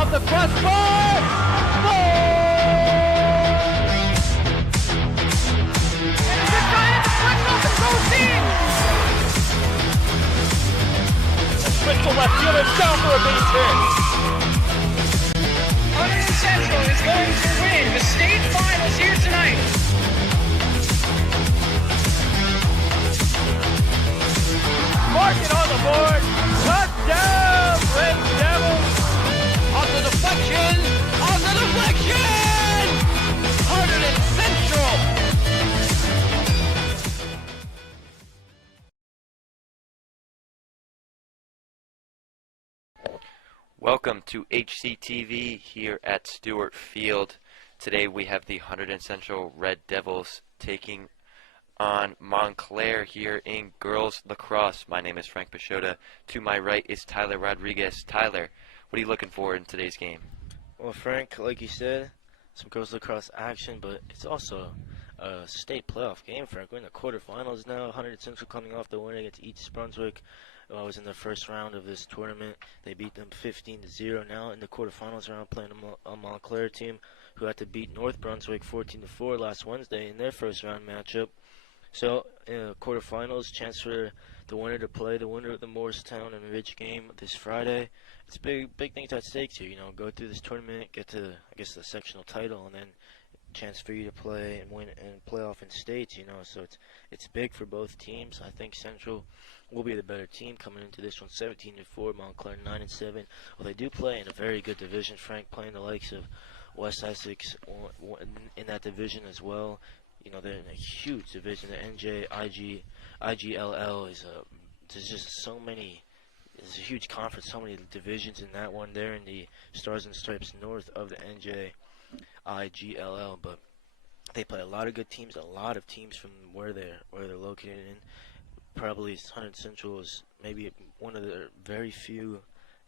off the crossbar. Crystal left fielder down for a base hit. Hunterdon Central is going to win the state finals here tonight. Mark it on the board. Touchdown, Red Devils. On the deflection. On the deflection. Hunterdon Central. Welcome to HCTV here at Stewart Field. Today we have the Hunterdon Central Red Devils taking on Montclair here in girls lacrosse. My name is Frank Pachota. To my right is Tyler Rodriguez. Tyler, what are you looking for in today's game? Well, Frank, like you said, some girls lacrosse action, but it's also a state playoff game, Frank. We're in the quarterfinals now. Hunterdon Central coming off the win against East Brunswick. Was in the first round of this tournament. They beat them 15-0. Now in the quarterfinals round, playing a Montclair team who had to beat North Brunswick 14-4 last Wednesday in their first round matchup. So quarterfinals, chance for the winner to play the winner of the Morristown and Ridge game this Friday. It's big things at stake here. You know, go through this tournament, get to the sectional title, and then chance for you to play and win and play off in states. You know, so it's big for both teams. I think Central will be the better team coming into this one, 17-4. Montclair 9-7. Well, they do play in a very good division. Frank, playing the likes of West Essex in that division as well. You know, they're in a huge division. The NJ, IGLL is there's just so many. It's a huge conference. So many divisions in that one. They're in the Stars and Stripes north of the NJ, IGLL, but they play a lot of good teams. A lot of teams from where they're located in. Probably Hunterdon Central is maybe one of the very few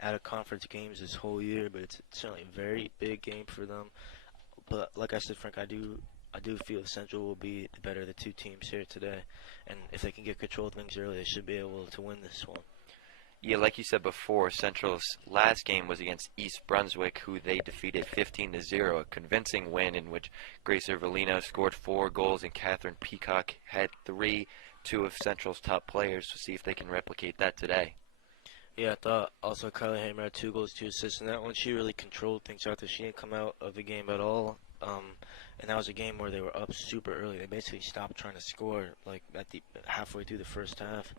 out-of-conference games this whole year, but it's certainly a very big game for them. But like I said, Frank, I do feel Central will be the better of the two teams here today, and if they can get control of things early, they should be able to win this one. Yeah, like you said before, Central's last game was against East Brunswick, who they defeated 15-0, a convincing win in which Grace Ervelino scored 4 goals and Catherine Peacock had 3. 2 of Central's top players, to see if they can replicate that today. Yeah, I thought also Kylie Hamer had 2 goals, 2 assists in that one. She really controlled things out there. She didn't come out of the game at all. And that was a game where they were up super early. They basically stopped trying to score like at the halfway through the first half.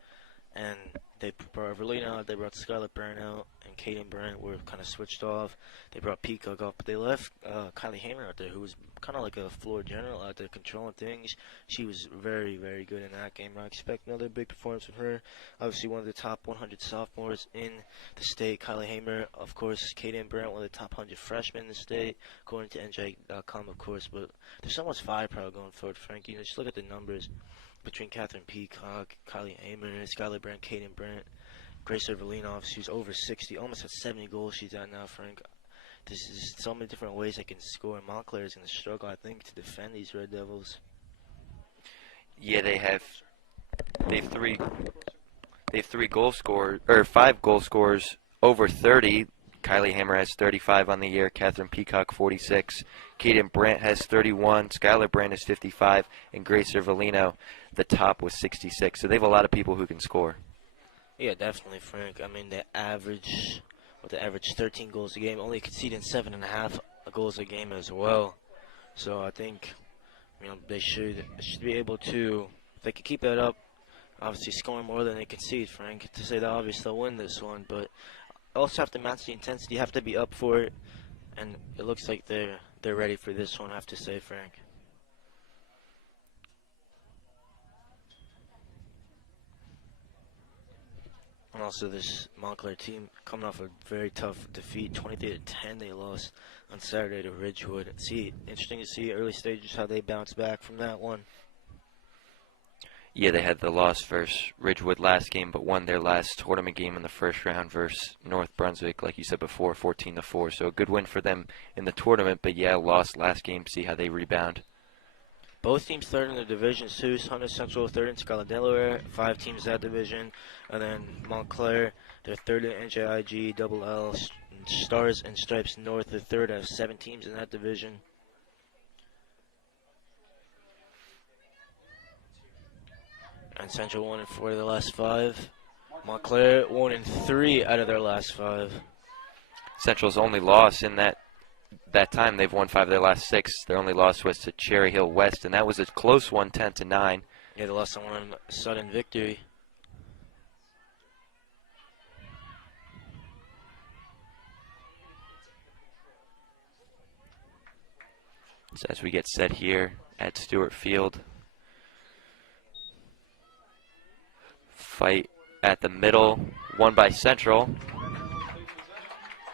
And they brought Evelina out, they brought Scarlett Byrne out, and Kaden Brent were kind of switched off. They brought Peacock off, but they left Kylie Hamer out there, who was kind of like a floor general out there controlling things. She was very, very good in that game. I expect another big performance from her. Obviously, one of the top 100 sophomores in the state. Kylie Hamer, of course. Kaden Brent, one of the top 100 freshmen in the state, according to NJ.com, of course. But there's so much firepower going forward, Frank. You know, just look at the numbers between Catherine Peacock, Kylie Hamer, Skylar Brent, Kaden Brent, Grace Ervelino, she's over 60, almost at 70 goals she's at now, Frank. There's just so many different ways they can score, and Montclair is going to struggle, I think, to defend these Red Devils. Yeah, they have 5 goal scorers over 30. Kylie Hamer has 35 on the year, Catherine Peacock 46, Kaden Brandt has 31, Skylar Brandt is 55, and Grace Ervelino, the top, was 66. So they have a lot of people who can score. Yeah, definitely, Frank. I mean, they average 13 goals a game, only conceding 7.5 goals a game as well. So I think, you know, they should be able to, if they can keep that up, obviously scoring more than they concede, Frank. To say the obvious, they'll win this one, but also have to match the intensity, have to be up for it, and it looks like they're ready for this one, I have to say, Frank. And also this Montclair team coming off a very tough defeat, 23-10 they lost on Saturday to Ridgewood. Interesting to see early stages how they bounce back from that one. Yeah, they had the loss versus Ridgewood last game, but won their last tournament game in the first round versus North Brunswick, like you said before, 14-4. So a good win for them in the tournament, but yeah, lost last game. See how they rebound. Both teams third in the divisions too. Hunterdon Central third in Scotland, Delaware. 5 teams that division, and then Montclair, they're third in NJIG, Double L, Stars and Stripes North, the third out of 7 teams in that division. And Central 1-4 of the last 5. Montclair 1-3 out of their last 5. Central's only loss in that time, they've won 5 of their last 6. Their only loss was to Cherry Hill West, and that was a close one, 10-9. Yeah, they lost on one sudden victory. So as we get set here at Stewart Field, fight at the middle, won by Central.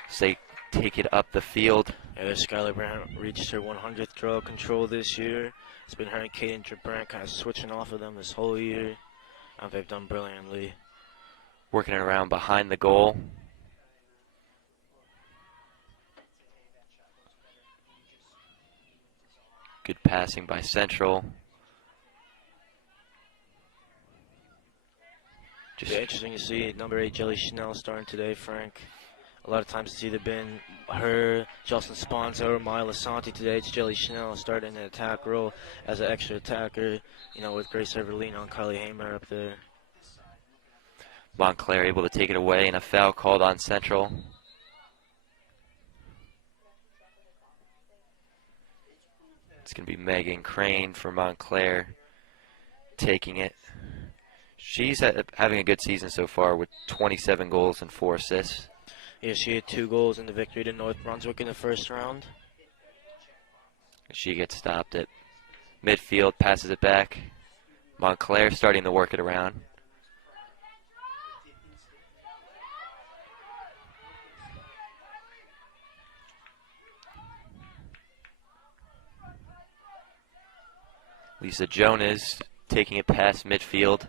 So they take it up the field. Yeah, Skylar Brandt reached her 100th draw control this year. It's been her and Kaden Brandt kind of switching off of them this whole year. And they've done brilliantly. Working it around behind the goal. Good passing by Central. Just interesting to see number 8 Jelly Chanel starting today, Frank. A lot of times it's either been her, Jocelyn Sponza, or Maya Lasanti. Today it's Jelly Chanel starting an attack role as an extra attacker, you know, with Grace Everlino and Kylie Hamer up there. Montclair able to take it away, and a foul called on Central. It's going to be Megan Crane for Montclair taking it. She's having a good season so far with 27 goals and 4 assists. Yeah, she had 2 goals in the victory to North Brunswick in the first round. She gets stopped at midfield, passes it back. Montclair starting to work it around. Lisa Jonas taking it past midfield.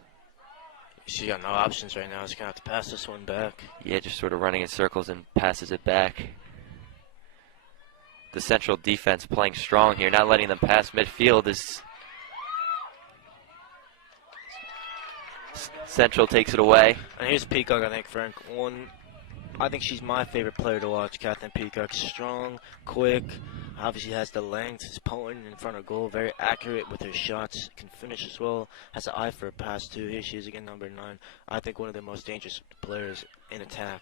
She's got no options right now. She's going to have to pass this one back. Yeah, just sort of running in circles and passes it back. The Central defense playing strong here, not letting them pass midfield as Central takes it away. And here's Peacock, I think, Frank. I think she's my favorite player to watch, Catherine Peacock. Strong, quick, obviously has the length, is potent in front of goal, very accurate with her shots, can finish as well, has an eye for a pass too. Here she is again, number 9. I think one of the most dangerous players in attack.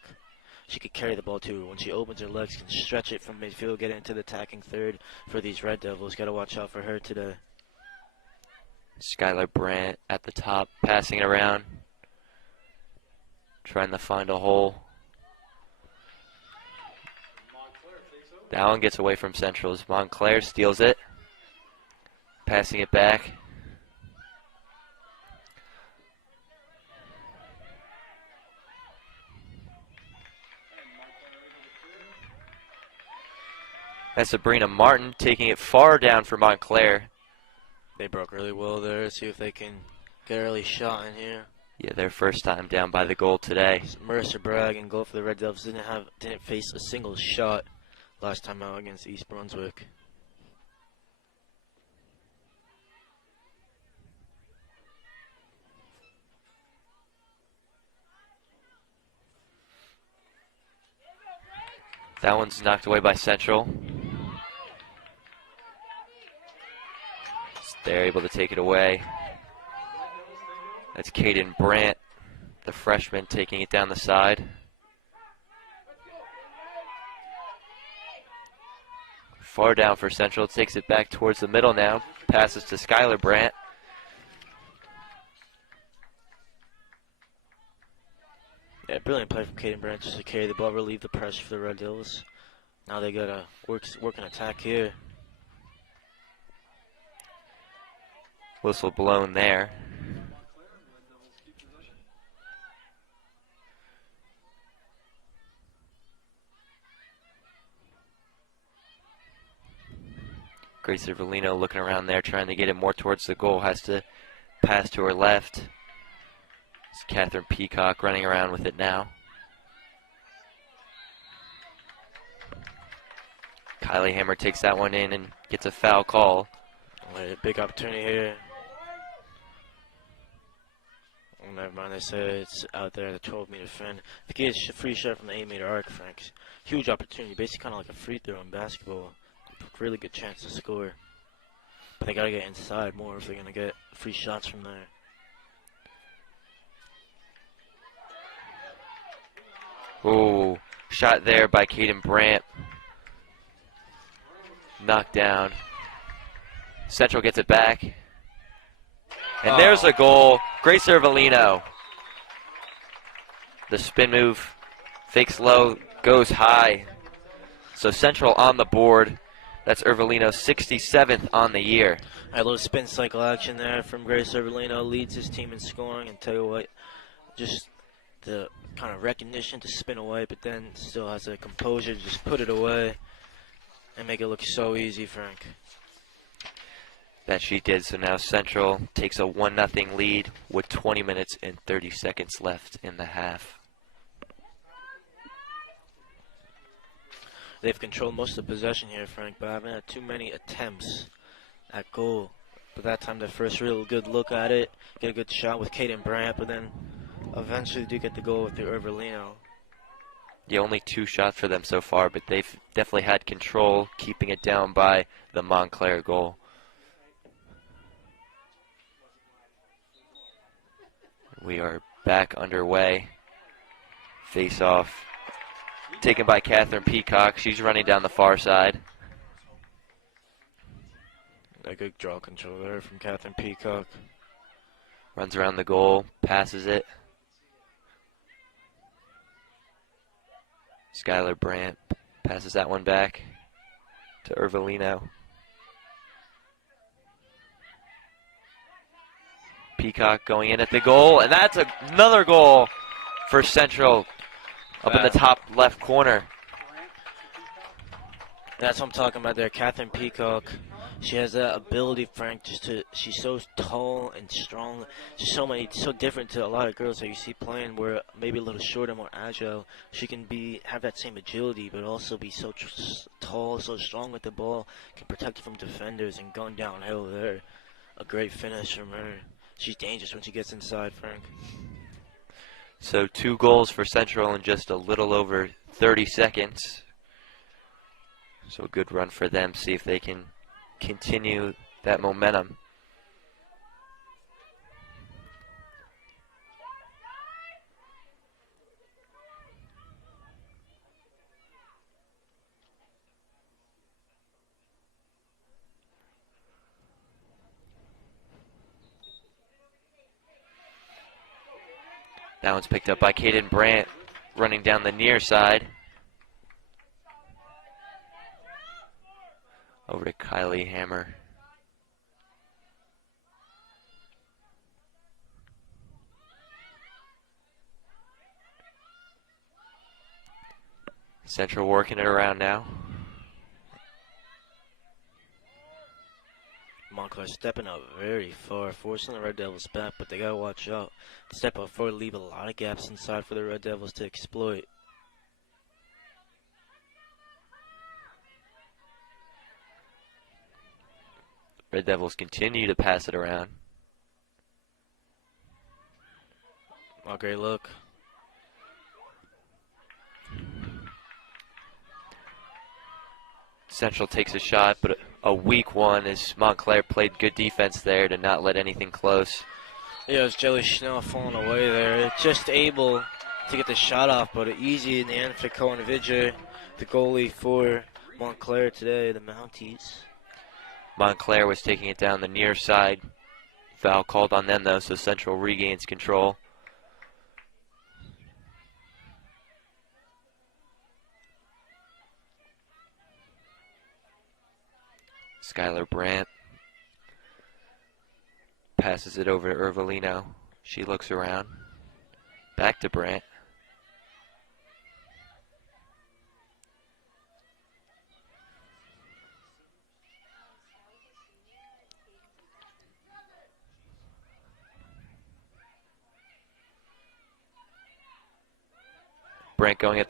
She could carry the ball too. When she opens her legs, can stretch it from midfield, get into the attacking third for these Red Devils. Got to watch out for her today. Skylar Brandt at the top, passing it around, trying to find a hole. That one gets away from Central's. Montclair steals it, passing it back. That's Sabrina Martin taking it far down for Montclair. They broke really well there. See if they can get an early shot in here. Yeah, their first time down by the goal today. Marissa Bragg and goal for the Red Devils didn't face a single shot last time out against East Brunswick. That one's knocked away by Central. They're able to take it away. That's Kaden Brandt, the freshman, taking it down the side. Far down for Central, takes it back towards the middle now. Passes to Skylar Brandt. Yeah, brilliant play from Kaden Brandt just to carry the ball, relieve the pressure for the Red Devils. Now they gotta work an attack here. Whistle blown there. Grace Cervellino looking around there, trying to get it more towards the goal. Has to pass to her left. It's Catherine Peacock running around with it now. Kylie Hammer takes that one in and gets a foul call. Big opportunity here. never mind. They say it's out there at the 12-meter fin. If he gets a free shot from the 8-meter arc, Frank's huge opportunity. Basically kind of like a free throw in basketball. Really good chance to score. But they got to get inside more if they're going to get free shots from there. Ooh, shot there by Caden Brandt. Knocked down. Central gets it back. And there's a goal. Grace Ervelino. The spin move, fakes low, goes high. So Central on the board. That's Ervelino's 67th on the year. A little spin cycle action there from Grace Ervelino. Leads his team in scoring. And tell you what, just the kind of recognition to spin away, but then still has a composure to just put it away and make it look so easy, Frank. That she did. So now Central takes a 1-0 lead with 20 minutes and 30 seconds left in the half. They've controlled most of the possession here, Frank, but haven't had too many attempts at goal. But that time, their first real good look at it, get a good shot with Caden Brandt, but then eventually do get the goal with the Ervelino. Yeah, only 2 shots for them so far, but they've definitely had control, keeping it down by the Montclair goal. We are back underway. Face off. Taken by Catherine Peacock. She's running down the far side. A good draw control there from Catherine Peacock. Runs around the goal, passes it. Skylar Brandt passes that one back to Ervelino. Peacock going in at the goal, and that's another goal for Central up in the top left corner. That's what I'm talking about there. Catherine Peacock, she has that ability, Frank, she's so tall and strong. She's so different to a lot of girls that you see playing, where maybe a little shorter, more agile. She can have that same agility, but also be so tall, so strong with the ball, can protect it from defenders and going downhill there. A great finish from her. She's dangerous when she gets inside, Frank. So 2 goals for Central in just a little over 30 seconds. So a good run for them. See if they can continue that momentum. That one's picked up by Caden Brandt, running down the near side. Over to Kylie Hammer. Central working it around now. Montclair stepping up very far, forcing the Red Devils back, but they gotta watch out. Step up forward, leave a lot of gaps inside for the Red Devils to exploit. Red Devils continue to pass it around. Oh, great look. Central takes a shot, but a weak one as Montclair played good defense there to not let anything close. Yeah, it was Jelly Schnell falling away there. Just able to get the shot off, but easy in the end for Cohen Vidger, the goalie for Montclair today, the Mounties. Montclair was taking it down the near side. Foul called on them, though, so Central regains control. Skylar Brandt passes it over to Ervelino. She looks around. Back to Brandt. Brandt going at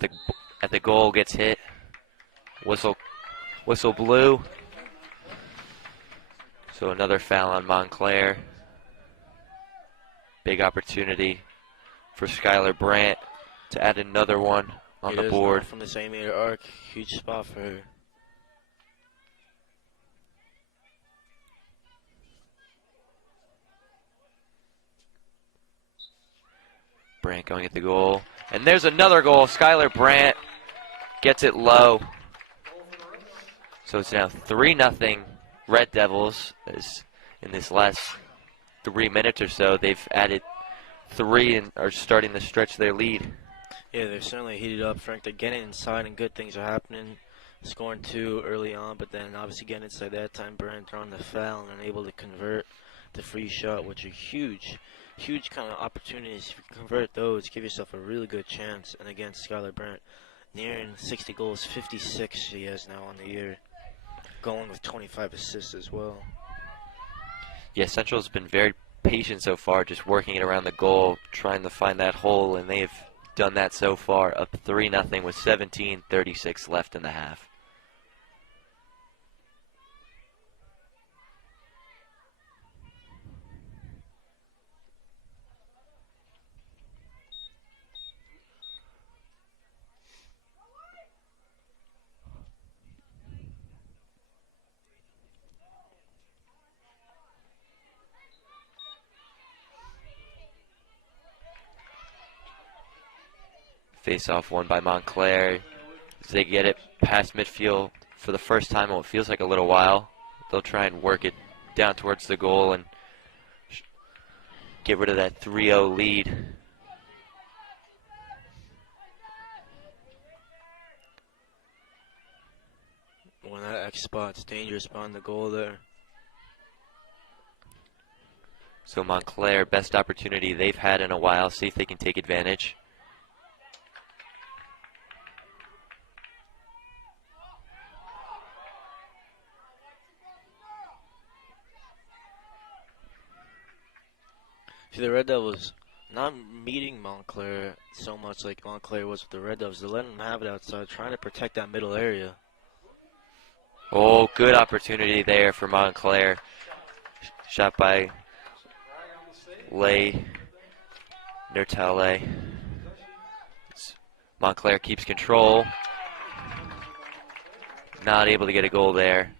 the goal, gets hit. Whistle blew. So another foul on Montclair. Big opportunity for Skylar Brandt to add another one on the board. From the same meter arc. Huge spot for her. Brandt going at the goal. And there's another goal. Skylar Brandt gets it low. So it's now 3-0 Red Devils. As in this last 3 minutes or so, they've added 3 and are starting to stretch their lead. Yeah, they're certainly heated up, Frank. They're getting inside and good things are happening. Scoring 2 early on, but then obviously getting inside that time, Brandt throwing the foul and unable to convert the free shot, which are huge kind of opportunities. If you can convert those, give yourself a really good chance. And again, Skylar Brandt nearing 60 goals, 56 she has now on the year, going with 25 assists as well. Yeah, Central's been very patient so far, just working it around the goal, trying to find that hole, and they've done that so far, up 3-0 with 17:36 left in the half. Face-off won by Montclair. As they get it past midfield for the first time in what feels like a little while. They'll try and work it down towards the goal and get rid of that 3-0 lead. When that X spot's dangerous behind the goal there. So Montclair, best opportunity they've had in a while. See if they can take advantage. See, the Red Devils not meeting Montclair so much like Montclair was with the Red Devils. They're letting them have it outside, trying to protect that middle area. Oh, good opportunity there for Montclair. Shot by Lay Nertale. Montclair keeps control. Not able to get a goal there.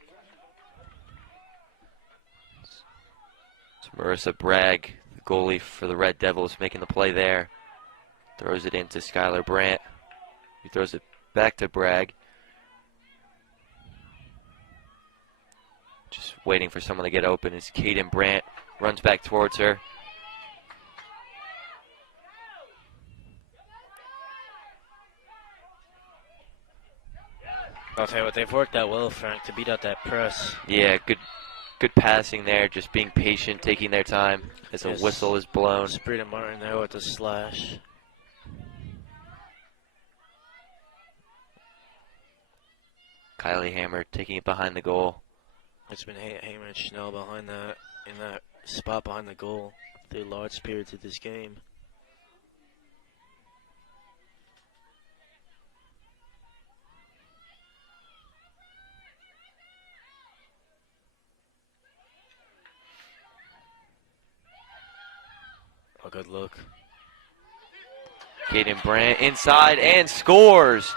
It's Marissa Bragg, the goalie for the Red Devils, making the play there. Throws it into Skylar Brandt. He throws it back to Bragg. Just waiting for someone to get open as Kaden Brandt runs back towards her. I'll tell you what, they've worked out well, Frank, to beat out that press. Yeah, good passing there, just being patient, taking their time as a whistle is blown. Sprita Martin there with the slash. Kylie Hammer taking it behind the goal. It's been Hammer and Schnell behind that, in that spot behind the goal. They're large periods of this game. A good look. Kaden Brandt inside and scores.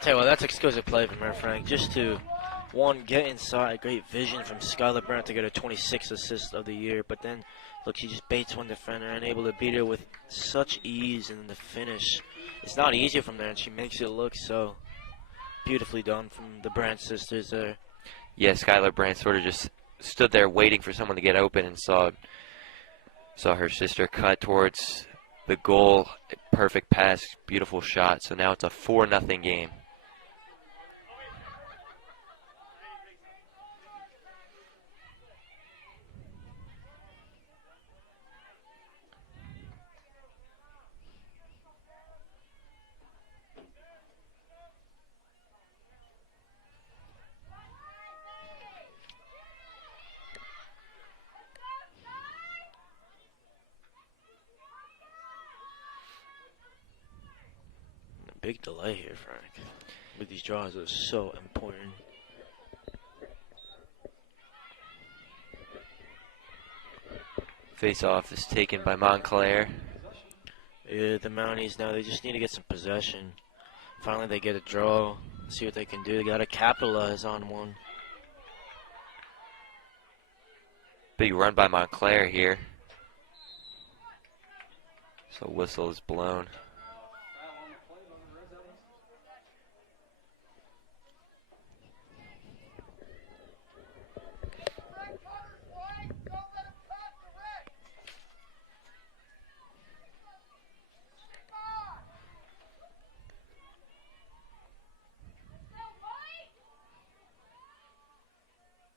Tell you what, that's exquisite play from her, Frank. Just to, one, get inside. Great vision from Skylar Brandt to get her 26th assist of the year. But then, look, she just baits one defender and able to beat her with such ease. And the finish, it's not easy from there, and she makes it look so beautifully done from the Brandt sisters there. Yeah, Skylar Brandt sort of just stood there waiting for someone to get open and saw her sister cut towards the goal. Perfect pass, beautiful shot. So now it's a 4-0 game. Big delay here, Frank. With these draws, it's so important. Face-off is taken by Montclair. Yeah, the Mounties now, they just need to get some possession. Finally, they get a draw. See what they can do. They got to capitalize on one. Big run by Montclair here. So whistle is blown.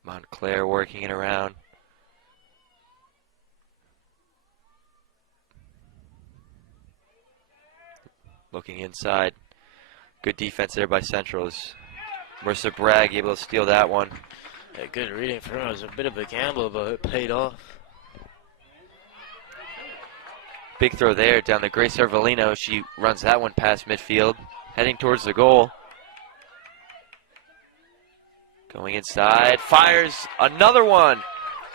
Montclair working it around. Looking inside. Good defense there by Central's. Mercer Bragg able to steal that one. Yeah, good reading for him. It was a bit of a gamble, but it paid off. Big throw there down to Grace Ervolino. She runs that one past midfield, heading towards the goal. Going inside, fires another one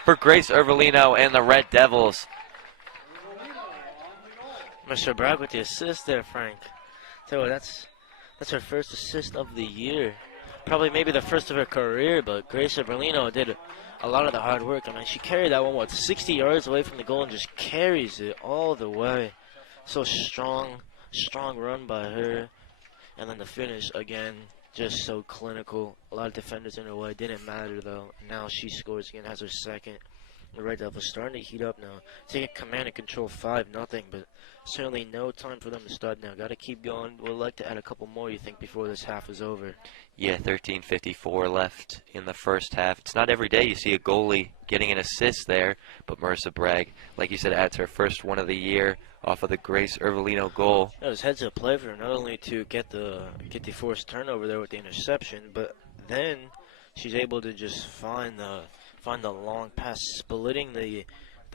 for Grace Ervolino and the Red Devils. Mr. Bragg with the assist there, Frank. So that's her first assist of the year. Probably maybe the first of her career, but Grace Berlino did a lot of the hard work. I mean, she carried that one, 60 yards away from the goal and just carries it all the way. So strong run by her. And then the finish, again, just so clinical. A lot of defenders in her way. Didn't matter, though. Now she scores again, has her second. The Red Devils starting to heat up now. Taking command and control 5-0, but certainly no time for them to start now. Got to keep going. We'd like to add a couple more, you think, before this half is over. Yeah, 13:54 left in the first half. It's not every day you see a goalie getting an assist there, but Marissa Bragg, like you said, adds her first one of the year off of the Grace Ervolino goal. It was heads up play for her, not only to get the forced turnover there with the interception, but then she's able to just find the long pass, splitting the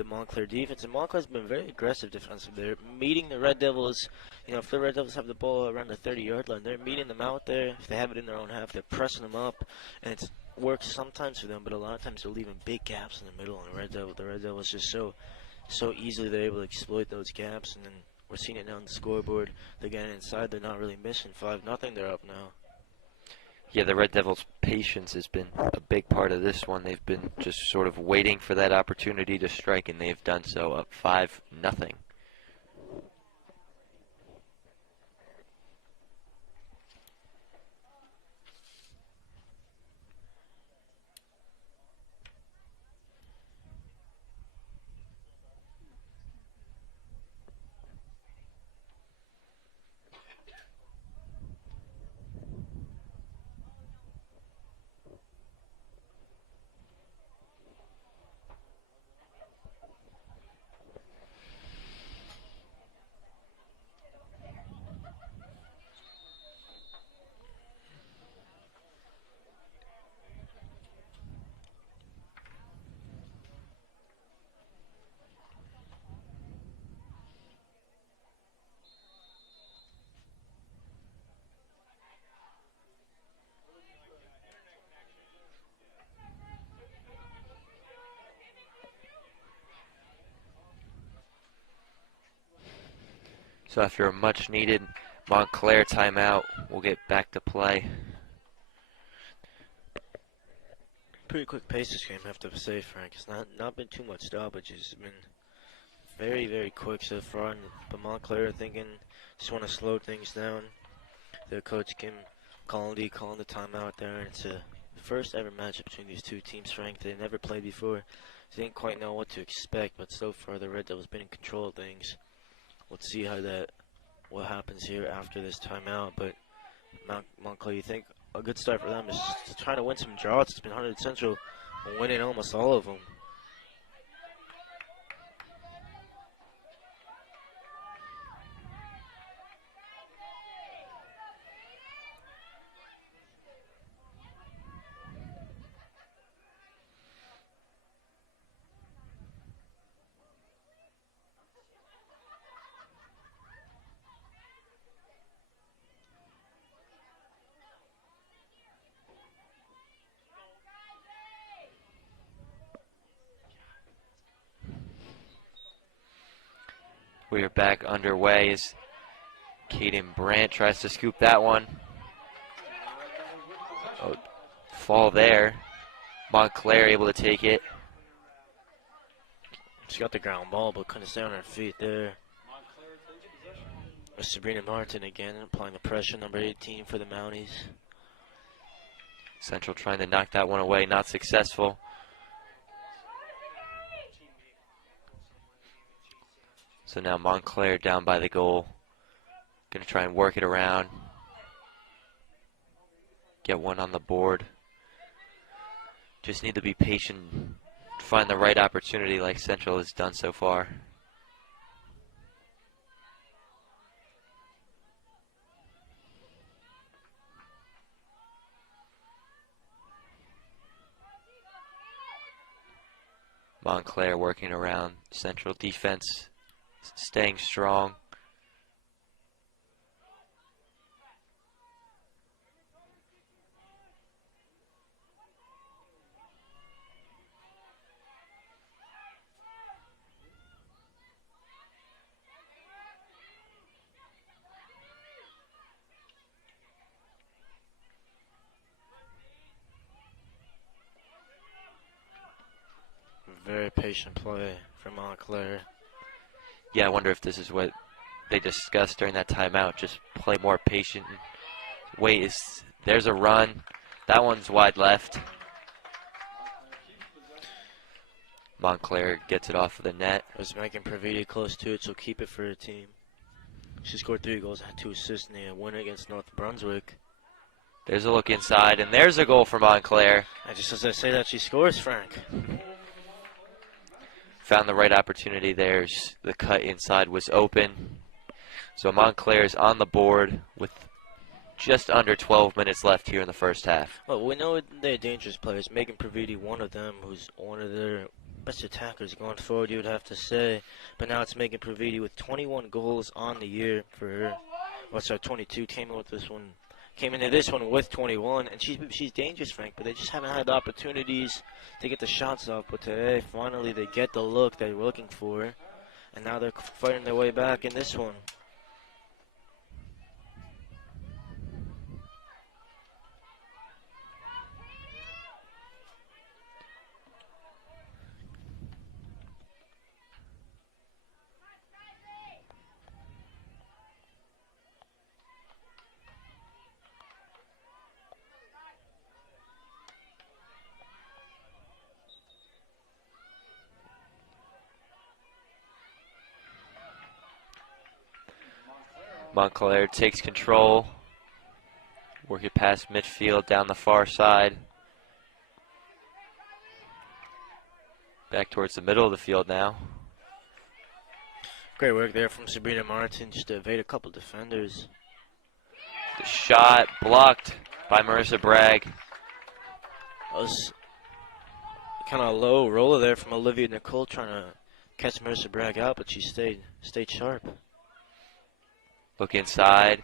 Montclair defense. And Montclair's been very aggressive defensive there, meeting the Red Devils. You know, if the Red Devils have the ball around the 30-yard line, they're meeting them out there. If they have it in their own half, they're pressing them up, and it works sometimes for them, but a lot of times they're leaving big gaps in the middle. And the Red Devils just so easily they're able to exploit those gaps, and then we're seeing it now on the scoreboard. They're getting inside. They're not really missing 5-0. They're up now. Yeah, the Red Devils' patience has been a big part of this one. They've been just sort of waiting for that opportunity to strike, and they've done so, up 5-0. So after a much-needed Montclair timeout, we'll get back to play. Pretty quick pace this game, I have to say, Frank. It's not been too much stoppage. It's been very, very quick so far. But Montclair thinking just want to slow things down. Their coach Kim calling the timeout there, and it's the first ever matchup between these two teams, Frank. They never played before. They didn't quite know what to expect, but so far the Red Devils been in control of things. Let's see what happens here after this timeout. But Montclair, you think a good start for them is trying to win some draws. It's been Hunterdon Central winning almost all of them. We are back underway as Caden Brandt tries to scoop that one. Oh, fall there. Montclair able to take it. She got the ground ball, but couldn't stay on her feet there. Sabrina Martin again applying the pressure, number 18 for the Mounties. Central trying to knock that one away, not successful. So now Montclair down by the goal. Gonna try and work it around. Get one on the board. Just need to be patient, find the right opportunity like Central has done so far. Montclair working around. Central defense staying strong. Very patient play from Montclair. Yeah, I wonder if this is what they discussed during that timeout. Just play more patient. Wait, there's a run. That one's wide left. Montclair gets it off of the net. It was Megan Praviti close to it, so keep it for her team. She scored 3 goals, had 2 assists in the win against North Brunswick. There's a look inside, and there's a goal for Montclair. And just as I say that, she scores, Frank. Found the right opportunity there. The cut inside was open. So Montclair is on the board with just under 12 minutes left here in the first half. Well, we know they're dangerous players. Megan Praviti, one of them, who's one of their best attackers going forward, you would have to say. But now it's Megan Praviti with 21 goals on the year for her. Well, sorry, 22. Came into this one with 21, and she's dangerous, Frank, but they just haven't had the opportunities to get the shots off. But today, finally, they get the look they were looking for, and now they're fighting their way back in this one. Montclair takes control. Work it past midfield down the far side. Back towards the middle of the field now. Great work there from Sabrina Martin, just to evade a couple defenders. The shot blocked by Marissa Bragg. That was kind of a low roller there from Olivia Nicole trying to catch Marissa Bragg out, but she stayed sharp. Look inside,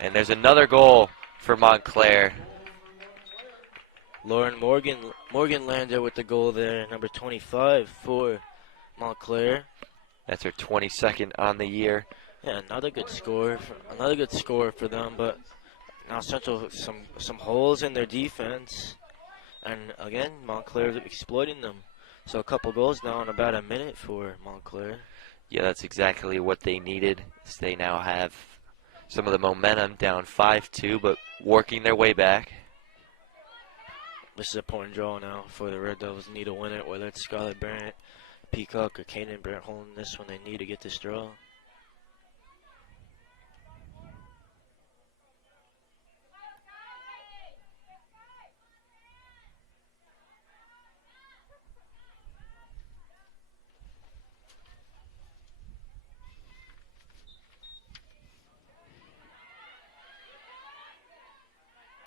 and there's another goal for Montclair. Lauren Morgan landed with the goal there, number 25 for Montclair. That's her 22nd on the year. Yeah, another good score for them. But now Central some holes in their defense, and again Montclair exploiting them. So a couple goals now in about a minute for Montclair. Yeah, that's exactly what they needed. They now have some of the momentum, down 5-2, but working their way back. This is a point draw now for the Red Devils. Need to win it, whether it's Scarlett Brandt, Peacock, or Kanan Brandt holding this one. They need to get this draw.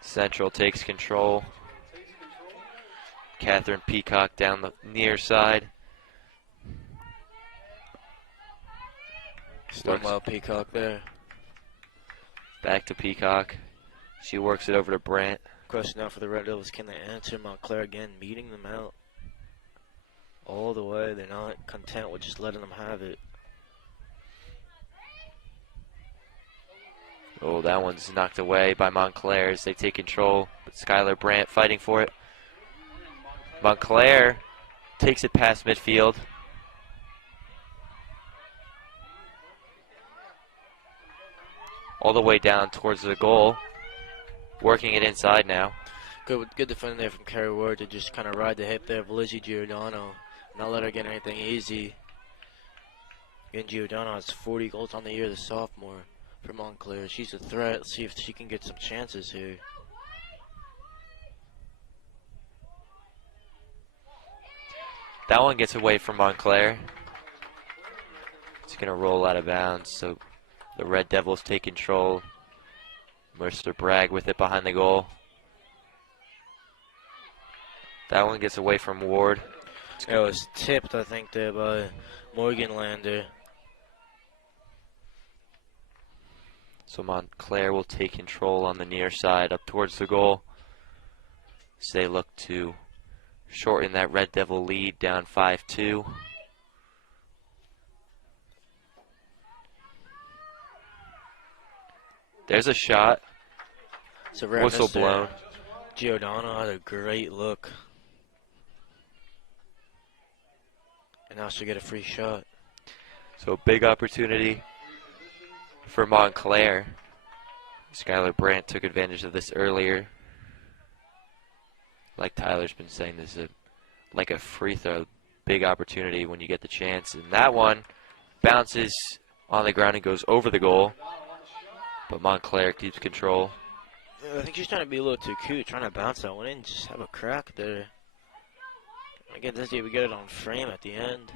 Central takes control. Catherine Peacock down the near side. Stonewall Peacock there. Back to Peacock. She works it over to Brandt. Question now for the Red Devils, can they answer? Montclair again meeting them out all the way. They're not content with just letting them have it. Oh, that one's knocked away by Montclair as they take control. But Skylar Brandt fighting for it. Montclair takes it past midfield. All the way down towards the goal. Working it inside now. Good defending there from Kerry Ward to just kind of ride the hip there of Lizzie Giordano. Not let her get anything easy. Again, Giordano has 40 goals on the year, the sophomore for Montclair. She's a threat. Let's see if she can get some chances here. That one gets away from Montclair. It's going to roll out of bounds, so the Red Devils take control. Mercer Bragg with it behind the goal. That one gets away from Ward. It was tipped, I think, there by Morgan Lander. So Montclair will take control on the near side up towards the goal. So they look to shorten that Red Devil lead down 5-2. There's a shot. It's a rare Whistle miss there. blown. Giordano had a great look. And now she'll get a free shot. So big opportunity for Montclair. Skylar Brandt took advantage of this earlier. Like Tyler's been saying, this is like a free throw. Big opportunity when you get the chance. And that one bounces on the ground and goes over the goal. But Montclair keeps control. I think she's trying to be a little too cute, trying to bounce that one in, just have a crack there. Again, this year we get it on frame at the end.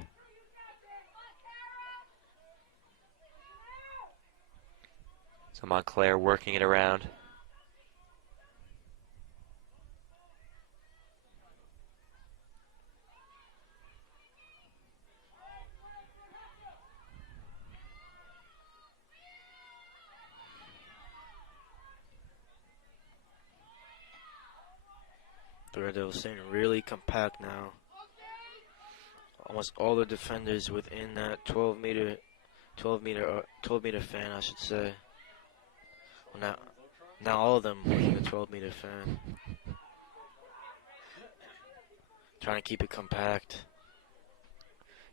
So Montclair working it around. The Red Devils staying really compact now. Almost all the defenders within that 12 meter fan, I should say. Well, now all of them within the 12-meter fan. Trying to keep it compact.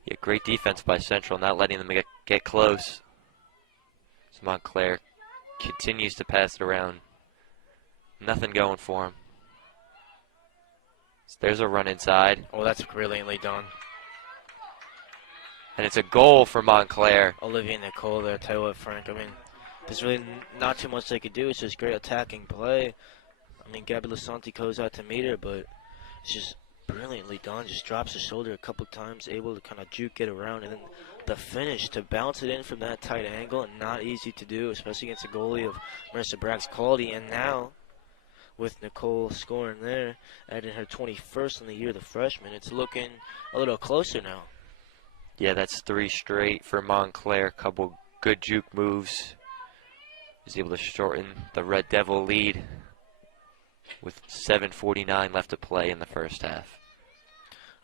Yeah, great defense by Central, not letting them get close. So Montclair continues to pass it around. Nothing going for him. So there's a run inside. Oh, that's brilliantly done. And it's a goal for Montclair. Olivia Nicole there, tell you what, Frank, I mean, there's really not too much they could do. It's just great attacking play. I mean, Gabby Lasanti goes out to meet her, but it's just brilliantly done. Just drops the shoulder a couple times, able to kind of juke it around, and then the finish to bounce it in from that tight angle, not easy to do, especially against a goalie of Marissa Bragg's quality. And now, with Nicole scoring there, adding her 21st in the year, the freshman, it's looking a little closer now. Yeah, that's 3 straight for Montclair. Couple good juke moves. He's able to shorten the Red Devil lead with 7:49 left to play in the first half.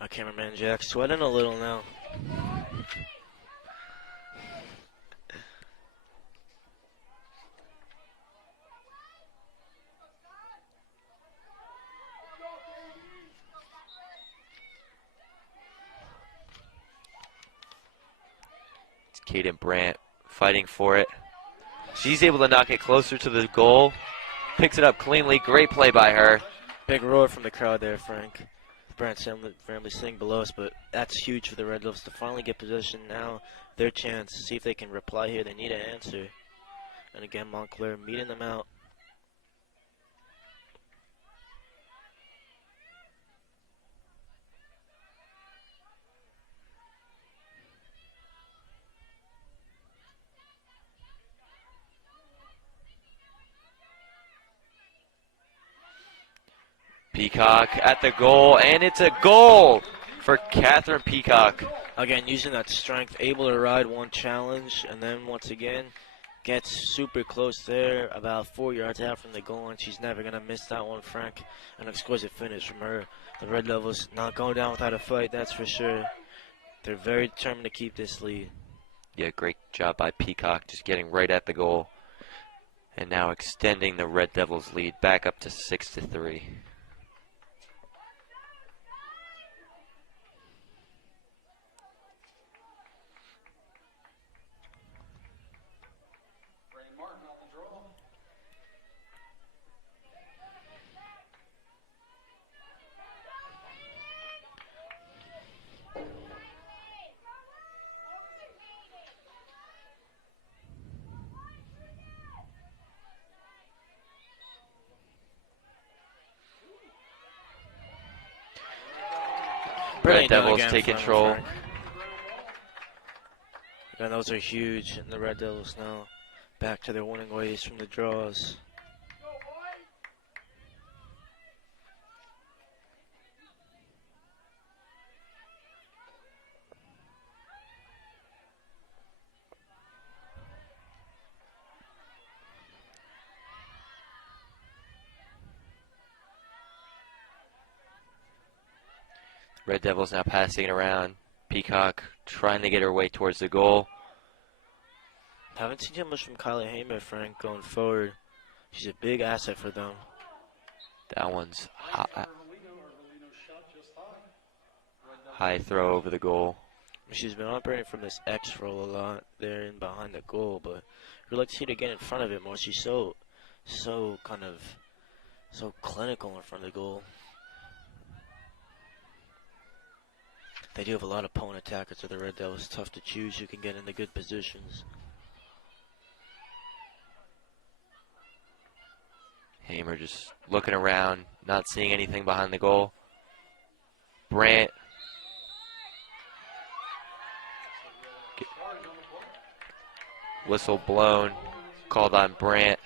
Our cameraman Jack sweating a little now. It's Kaden Brandt fighting for it. She's able to knock it closer to the goal. Picks it up cleanly. Great play by her. Big roar from the crowd there, Frank. Brandt's family sitting below us, but that's huge for the Red Devils to finally get possession now. Their chance to see if they can reply here. They need an answer. And again, Montclair meeting them out. Peacock at the goal, and it's a goal for Catherine Peacock. Again, using that strength, able to ride one challenge, and then once again, gets super close there, about 4 yards out from the goal, and she's never going to miss that one, Frank. An exquisite finish from her. The Red Devils not going down without a fight, that's for sure. They're very determined to keep this lead. Yeah, great job by Peacock, just getting right at the goal And now extending the Red Devils' lead back up to 6-3. Red Devils take control. And those are huge, and the Red Devils now back to their winning ways from the draws. Red Devils now passing it around. Peacock trying to get her way towards the goal. Haven't seen too much from Kylie Hamer, Frank, going forward. She's a big asset for them. That one's high throw over the goal. She's been operating from this X roll a lot there and behind the goal, but we'd like to see her get in front of it more. She's so clinical in front of the goal. They do have a lot of opponent attackers, so the Red Devils tough to choose who can get into good positions. Hamer just looking around, not seeing anything behind the goal. Brandt. Whistle blown, called on Brandt.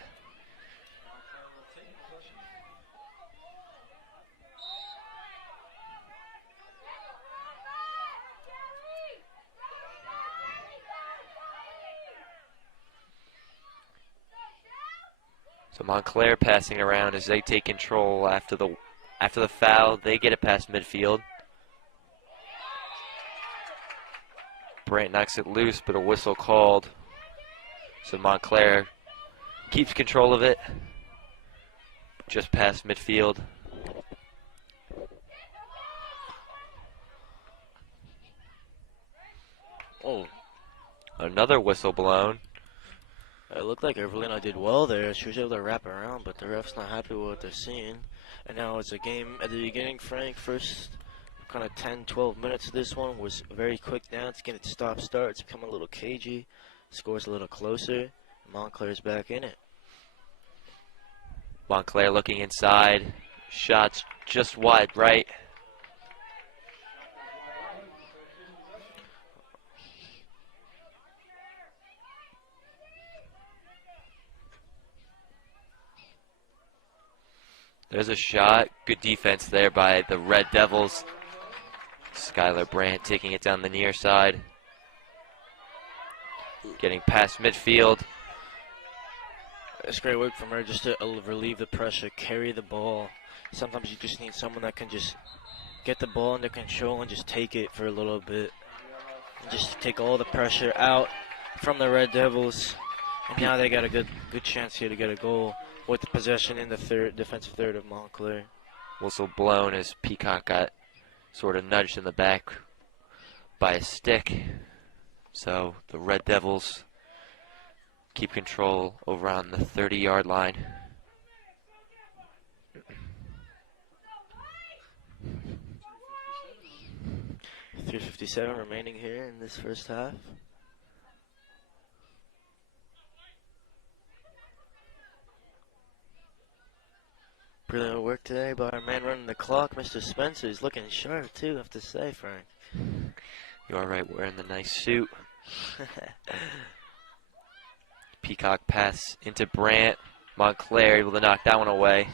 So Montclair passing around as they take control after the foul. They get it past midfield. Brandt knocks it loose, but a whistle called. So Montclair keeps control of it. Just past midfield. Oh, another whistle blown. it looked like Evelina did well there. She was able to wrap around, but the ref's not happy with what they're seeing. And now it's a game at the beginning, Frank. First kind of 10, 12 minutes of this one was a very quick dance. Getting it stop-start. It's becoming a little cagey. Scores a little closer. Montclair's back in it. Montclair looking inside. Shots just wide right. There's a shot. Good defense there by the Red Devils. Skylar Brandt taking it down the near side. Getting past midfield. It's great work from her just to relieve the pressure, carry the ball. Sometimes you just need someone that can just get the ball under control and just take it for a little bit. And just take all the pressure out from the Red Devils. And now they got a good chance here to get a goal with the possession in the defensive third of Montclair. Whistle blown as Peacock got sort of nudged in the back by a stick. So the Red Devils keep control over on the 30-yard line. .357 remaining here in this first half. Brilliant work today by our man running the clock, Mr. Spencer. He's looking sharp too, I have to say, Frank. You are right, wearing the nice suit. Peacock pass into Brandt. Montclair able to knock that one away.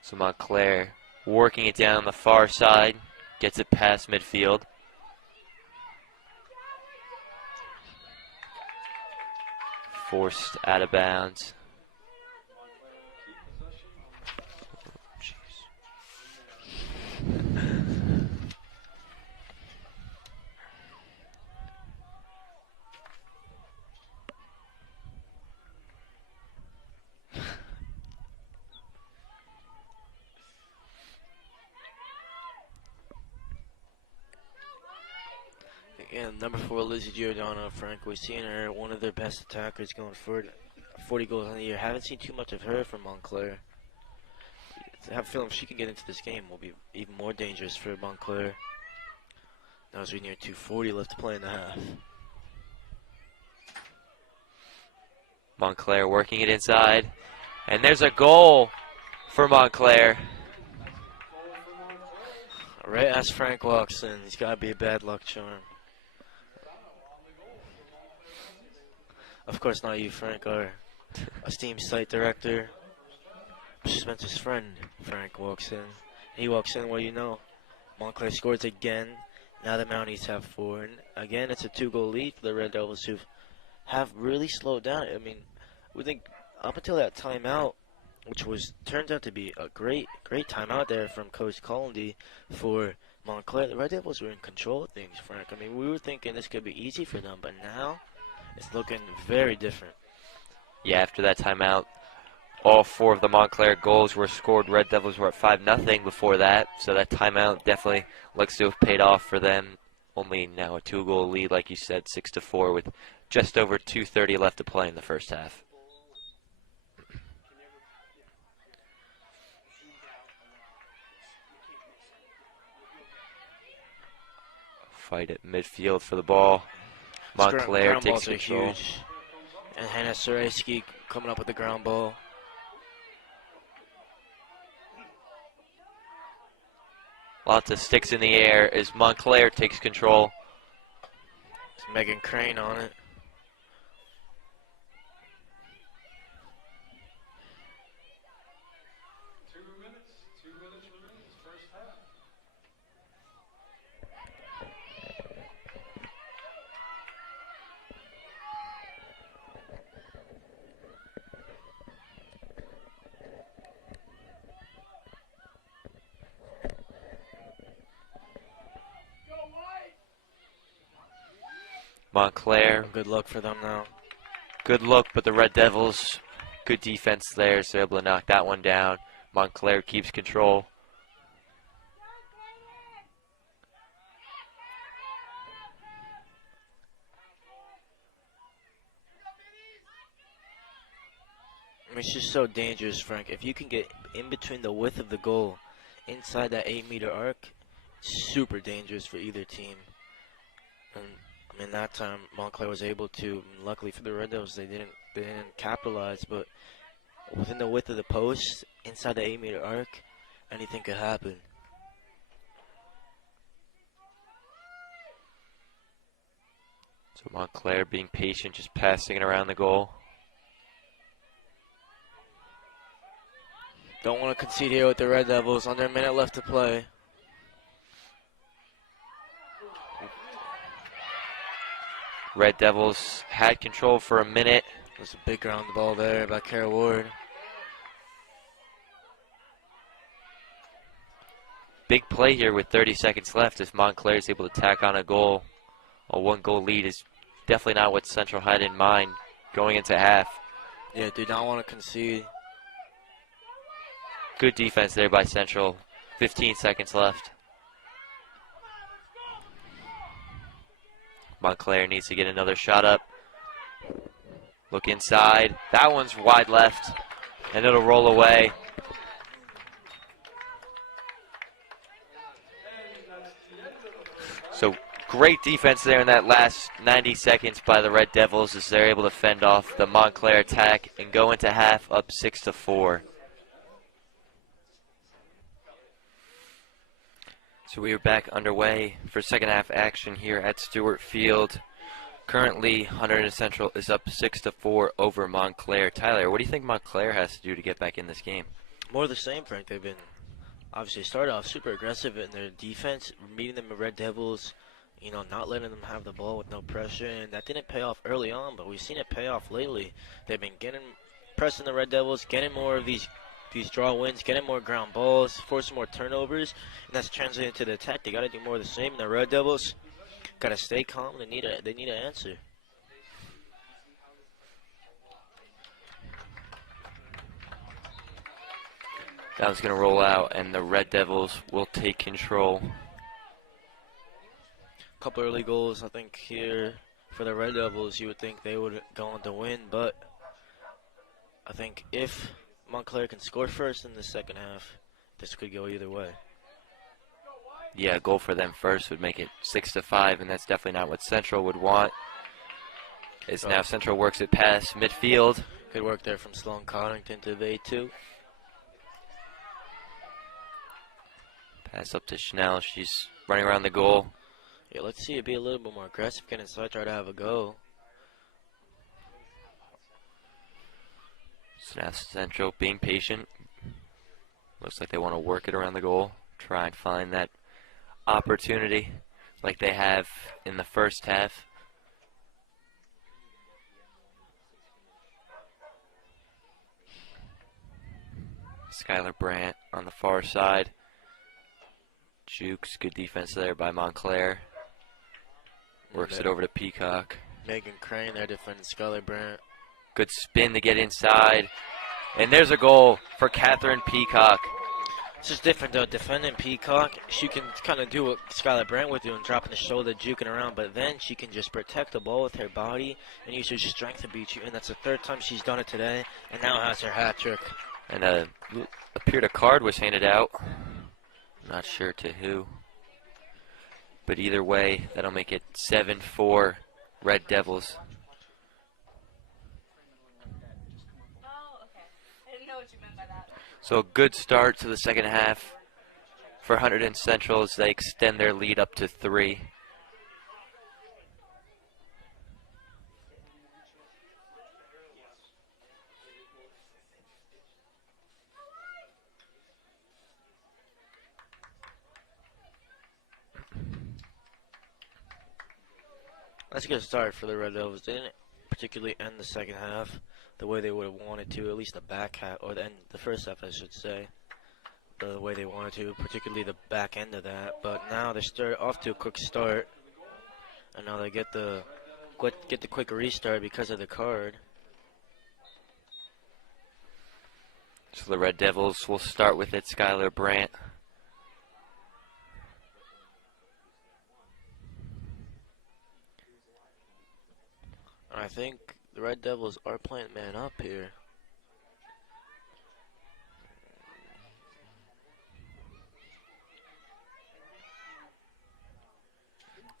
So Montclair working it down the far side. Gets it past midfield. Forced out of bounds. Oh, jeez. And number 4, Lizzie Giordano, Frank. We've seen her one of their best attackers going forward. 40 goals on the year. Haven't seen too much of her from Montclair. I have a feeling if she can get into this game, will be even more dangerous for Montclair. Now as we near 2:40 left to play in the half. Montclair working it inside. And there's a goal for Montclair. Right as Frank walks in, he's got to be a bad luck charm. Of course not you, Frank, our esteemed site director. Spencer's friend, Frank, walks in. He walks in, well, you know, Montclair scores again. Now the Mounties have 4. And again, it's a 2-goal lead for the Red Devils, who have really slowed down. I mean, we think up until that timeout, which turns out to be a great timeout there from Coach Collindy for Montclair, the Red Devils were in control of things, Frank. I mean, we were thinking this could be easy for them, but now it's looking very different. Yeah, after that timeout, all 4 of the Montclair goals were scored. Red Devils were at 5-0 before that, so that timeout definitely looks to have paid off for them. Only now a 2-goal lead, like you said, 6-4, with just over 2:30 left to play in the first half. Fight at midfield for the ball. Montclair ground takes balls are control. huge. And Hannah Sureski coming up with the ground ball. Lots of sticks in the air as Montclair takes control. It's Megan Crane on it. Montclair, Good luck for them now. good look, but the Red Devils, good defense there, so they're able to knock that one down. Montclair keeps control. I mean, it's just so dangerous, Frank. If you can get in between the width of the goal, inside that 8-meter arc, super dangerous for either team. And I mean, that time Montclair was able to. Luckily for the Red Devils, they didn't capitalize. But within the width of the post, inside the 8-meter arc, anything could happen. So Montclair being patient, just passing it around the goal. Don't want to concede here with the Red Devils. Under a minute left to play. Red Devils had control for a minute. There's a big ground ball there by Kara Ward. Big play here with 30 seconds left if Montclair is able to tack on a goal. A 1-goal lead is definitely not what Central had in mind going into half. Yeah, do not want to concede. Good defense there by Central. 15 seconds left. Montclair needs to get another shot up. Look inside. That one's wide left, and it'll roll away. So great defense there in that last 90 seconds by the Red Devils as they're able to fend off the Montclair attack and go into half up 6-4. So we are back underway for second half action here at Stewart Field. Currently, Hunterdon Central is up 6-4 over Montclair. Tyler, what do you think Montclair has to do to get back in this game? More of the same, Frank. They've been obviously started off super aggressive in their defense, meeting them with Red Devils, not letting them have the ball with no pressure, and that didn't pay off early on, but we've seen it pay off lately. They've been pressing the Red Devils, getting more of these draw wins, getting more ground balls, forcing more turnovers, and that's translated to the attack. They got to do more of the same. The Red Devils got to stay calm. They need an answer. That was going to roll out, and the Red Devils will take control. couple early goals. I think here for the Red Devils, you would think they would go on to win, but I think if Montclair can score first in the second half, this could go either way. Yeah, a goal for them first would make it 6-5, and that's definitely not what Central would want. As now Central works it past midfield. Good work there from Sloan Connington to the A2. Pass up to Schnell. She's running around the goal. Yeah, let's see it be a little bit more aggressive, get inside, try to have a go. So now Central being patient. Looks like they want to work it around the goal. Try and find that opportunity like they have in the first half. Skylar Brandt on the far side. Jukes, good defense there by Montclair. Works it over to Peacock. Megan Crane there defending Skylar Brandt. Good spin to get inside. And there's a goal for Catherine Peacock. It's just different though. Defending Peacock, she can kind of do what Skylar Brandt would do and dropping the shoulder, juking around, but then she can just protect the ball with her body and use her strength to beat you. And that's the third time she's done it today, and now has her hat trick. And appeared a card was handed out. Not sure to who. But either way, that'll make it 7-4 Red Devils. So a good start to the second half for Hunterdon Central as they extend their lead up to 3. That's a good start for the Red Devils. They didn't particularly end the second half the way they would have wanted to, at least the back half, or the first half, I should say, the way they wanted to, particularly the back end of that. But now they start off to a quick start, and now they get the quick restart because of the card. So the Red Devils will start with it, Skylar Brandt. I think the Red Devils are playing man up here.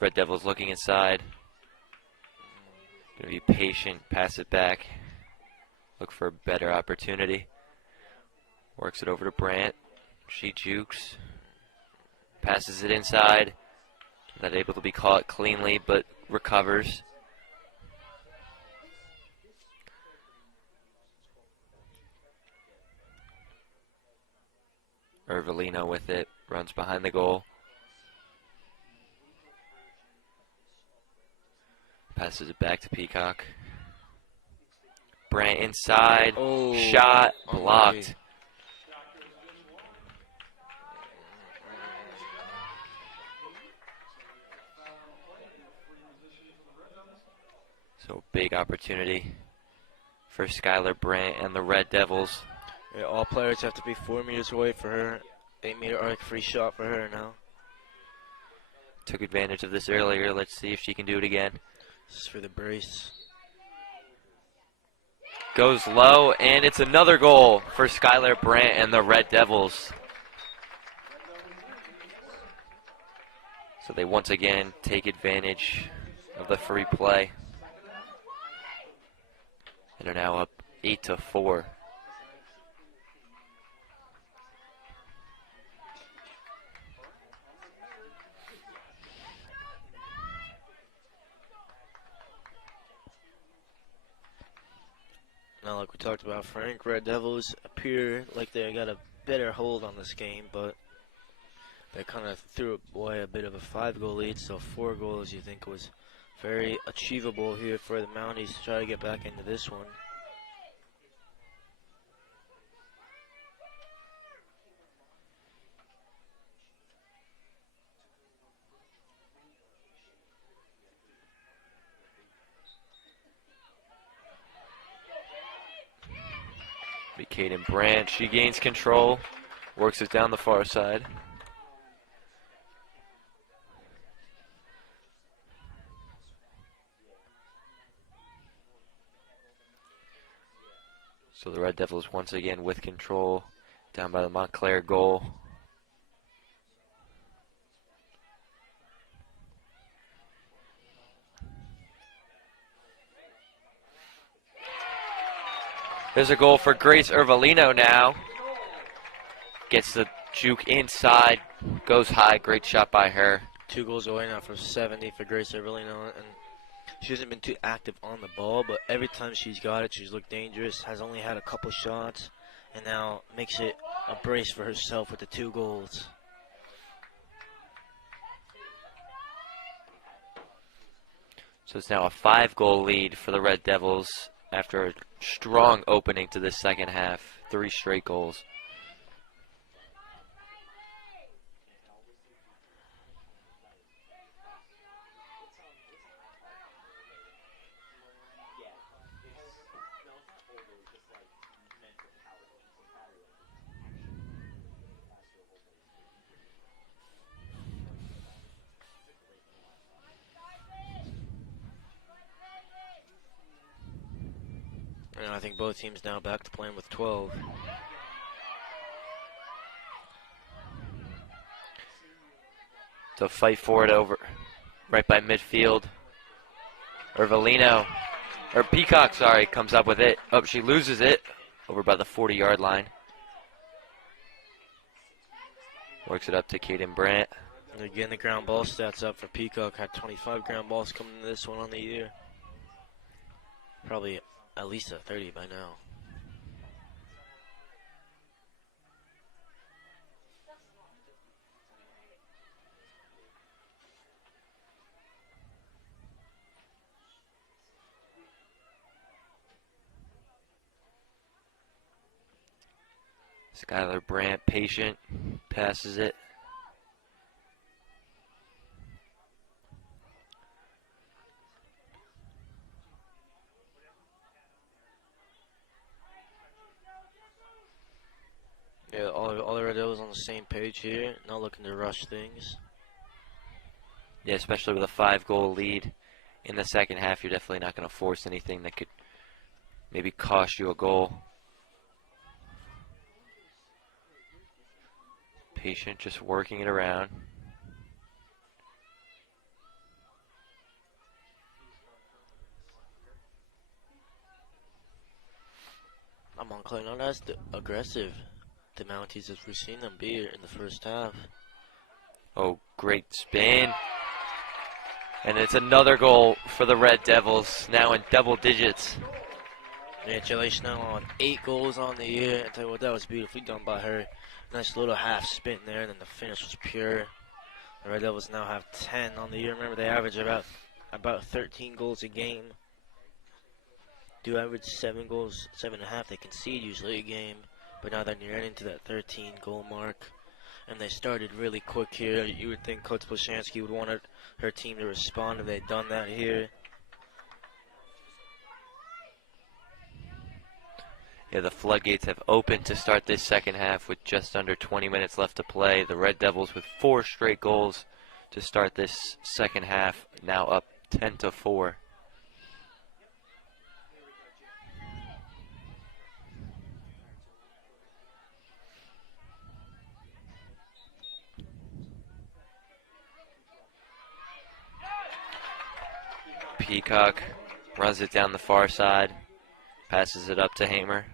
Red Devils looking inside. Gonna be patient, pass it back. Look for a better opportunity. Works it over to Brandt. She jukes. Passes it inside. Not able to be caught cleanly, but recovers. Ervelino with it, runs behind the goal. Passes it back to Peacock. Brandt inside, shot, blocked. So big opportunity for Skylar Brandt and the Red Devils. Yeah, all players have to be 4 meters away for her. 8-meter arc free shot for her now. Took advantage of this earlier. Let's see if she can do it again. This is for the brace. Goes low, and it's another goal for Skylar Brandt and the Red Devils. So they once again take advantage of the free play. And are now up 8-4. Now, like we talked about, Frank, Red Devils appear like they got a better hold on this game, but they kind of threw away a bit of a 5-goal lead, so 4 goals you think was very achievable here for the Mounties to try to get back into this one. Caden Brandt, she gains control, works it down the far side. So the Red Devils once again with control down by the Montclair goal. There's a goal for Grace Ervolino now. Gets the juke inside, goes high, great shot by her. 2 goals away now from 70 for Grace Everlino, and she hasn't been too active on the ball, but every time she's got it, she's looked dangerous, has only had a couple shots, and now makes it a brace for herself with the 2 goals. So it's now a 5-goal lead for the Red Devils after a strong opening to this second half. 3 straight goals. And I think both teams now back to playing with 12. So fight for it over right by midfield. Ervolino, or Peacock, sorry, comes up with it. Oh, she loses it over by the 40-yard line. Works it up to Kaden Brandt. They're getting the ground ball stats up for Peacock. Had 25 ground balls coming to this one on the year. Probably at least a 30 by now. Skylar Brandt, patient, passes it. Yeah, all the Red Devils on the same page here. Not looking to rush things. Yeah, especially with a 5-goal lead in the second half, you're definitely not going to force anything that could maybe cost you a goal. Patient, just working it around. Montclair not as aggressive, the Mounties, as we've seen them be in the first half. Oh, great spin. And it's another goal for the Red Devils, now in double digits. Yeah, Jalesh now on 8 goals on the year. I tell you what, that was beautifully done by her. Nice little half spin there, and then the finish was pure. The Red Devils now have 10 on the year. Remember, they average about 13 goals a game. Do average 7 goals, 7.5. They concede usually a game, but now they're nearing to that 13 goal mark. And they started really quick here. You would think Coach Blashansky would want her team to respond if they'd done that here. Yeah, the floodgates have opened to start this second half with just under 20 minutes left to play. The Red Devils with 4 straight goals to start this second half, now up 10-4. Peacock runs it down the far side, passes it up to Hamer.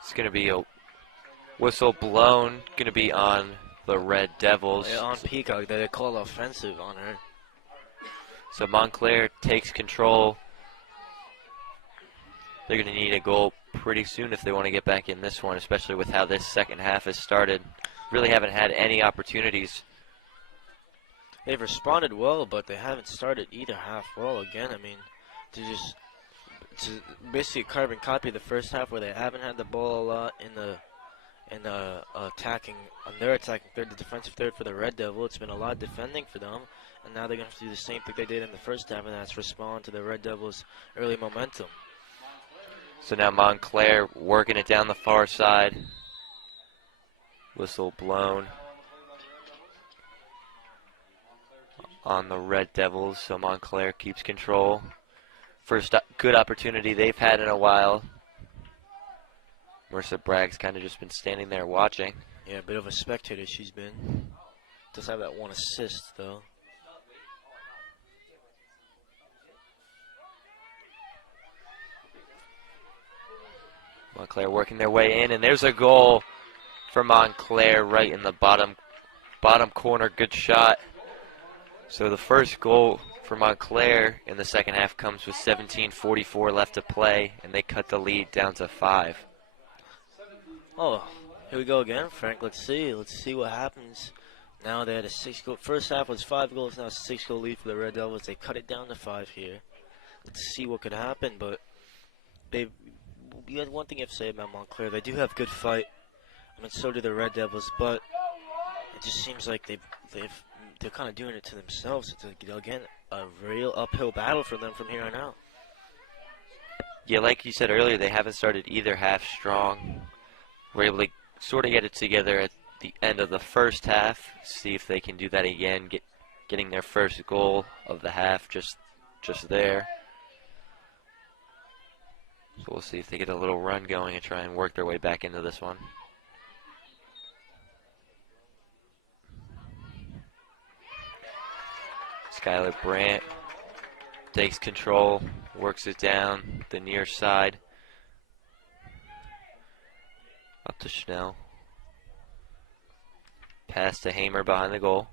It's going to be a whistle blown, going to be on the Red Devils. Yeah, on Peacock, they call offensive on her. So Montclair takes control. They're going to need a goal pretty soon if they want to get back in this one, especially with how this second half has started. Really haven't had any opportunities. They've responded well, but they haven't started either half well again. I mean, It's basically a carbon copy of the first half where they haven't had the ball a lot in the attacking on their attacking third, the defensive third for the Red Devil. It's been a lot of defending for them, and now they're going to have to do the same thing they did in the first half, and that's respond to the Red Devils' early momentum. So now Montclair working it down the far side. Whistle blown on the Red Devils, so Montclair keeps control. First good opportunity they've had in a while. Marissa Bragg's kind of just been standing there watching. Yeah, a bit of a spectator she's been. Does have that one assist, though. Montclair working their way in, and there's a goal for Montclair right in the bottom corner. Good shot. So the first goal for Montclair in the second half comes with 17:44 left to play, and they cut the lead down to 5. Oh, here we go again, Frank. Let's see what happens. Now they had a 6-goal. First half was 5 goals. Now it's a 6-goal lead for the Red Devils. They cut it down to 5 here. Let's see what could happen. But you had one thing you have to say about Montclair. They do have good fight. I mean, so do the Red Devils. But it just seems like they're kind of doing it to themselves. It's again a real uphill battle for them from here on out. Yeah, like you said earlier, they haven't started either half strong. We're able to sort of get it together at the end of the first half, see if they can do that again, getting their first goal of the half just there. So we'll see if they get a little run going and try and work their way back into this one. Skylar Brandt takes control, works it down the near side. Up to Schnell. Pass to Hamer behind the goal.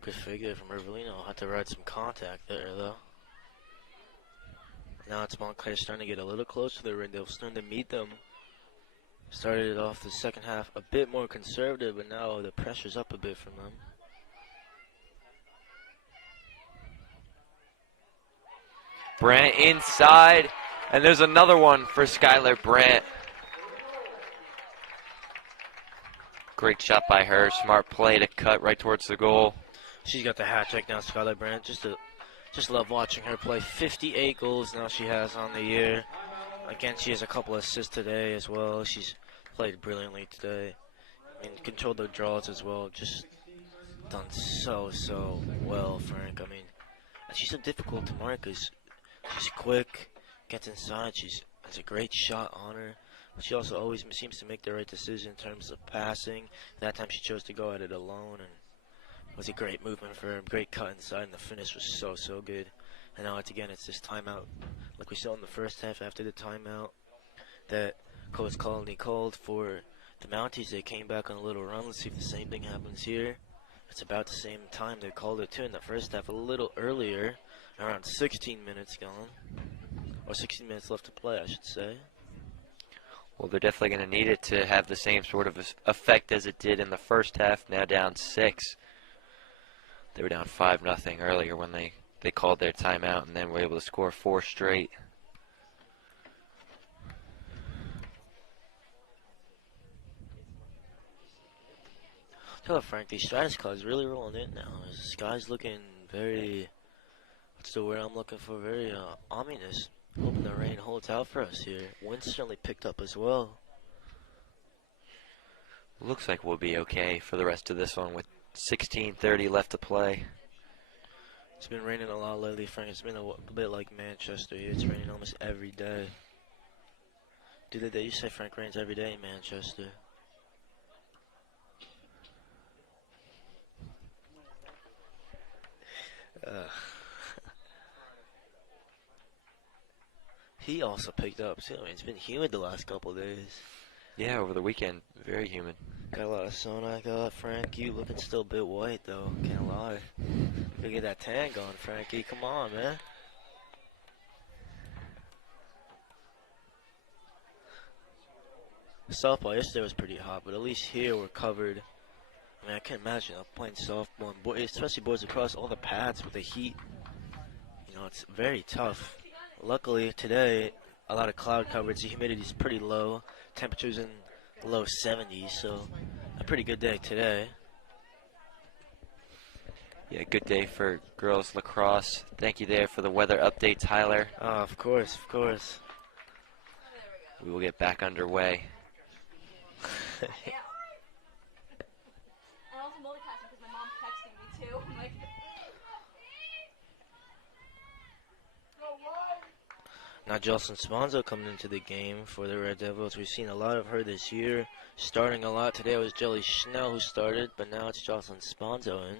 Good figure from Rivellino. Had to ride some contact there, though. Now it's Montclair starting to get a little closer to the Red Devils, starting to meet them. Started it off the second half a bit more conservative, but now the pressure's up a bit from them. Brandt inside, and there's another one for Skylar Brandt. Great shot by her. Smart play to cut right towards the goal. She's got the hat trick now, Skylar Brandt. Just love watching her play. 58 goals now she has on the year. Again, she has a couple assists today as well. She's played brilliantly today. And controlled the draws as well. Just done so well, Frank. I mean, and she's so difficult to mark because she's quick, gets inside. She has a great shot on her. But she also always seems to make the right decision in terms of passing. That time she chose to go at it alone, and it was a great movement for her. Great cut inside, and the finish was so good. And now it's this timeout, like we saw in the first half. After the timeout that Coach Colony called for the Mounties, they came back on a little run. Let's see if the same thing happens here. It's about the same time they called it too in the first half, a little earlier, around 16 minutes gone, or 16 minutes left to play, I should say. Well, they're definitely going to need it to have the same sort of effect as it did in the first half. Now down 6. They were down 5-0 earlier when they called their timeout, and then were able to score 4 straight. Tell you, Frank, these Stratus cards really rolling in now. The sky's looking very, what's the word I'm looking for, very ominous. Hoping the rain holds out for us here. Wind certainly picked up as well. Looks like we'll be okay for the rest of this one with 16:30 left to play. It's been raining a lot lately, Frank. It's been a bit like Manchester here. It's raining almost every day. They used to say Frank rains every day in Manchester. Uh, he also picked up too. I mean, it's been humid the last couple of days. Yeah, over the weekend, very humid. Got a lot of sun. I got Frank. You looking still a bit white though. Can't lie. Gotta get that tan going, Frankie. Come on, man. Softball yesterday was pretty hot, but at least here we're covered. I mean, I can't imagine playing softball, and especially boys across all the pads with the heat. You know, it's very tough. Luckily today, a lot of cloud coverage. The humidity's pretty low. Temperatures in the low 70s, so a pretty good day today. Yeah, good day for girls lacrosse. Thank you there for the weather update, Tyler. Of course, of course. We will get back underway. And also multitasking because my mom's texting me too. I'm like, Now Jocelyn Sponzo coming into the game for the Red Devils. We've seen a lot of her this year. Starting a lot. Today it was Jelly Schnell who started, but now it's Jocelyn Sponzo in.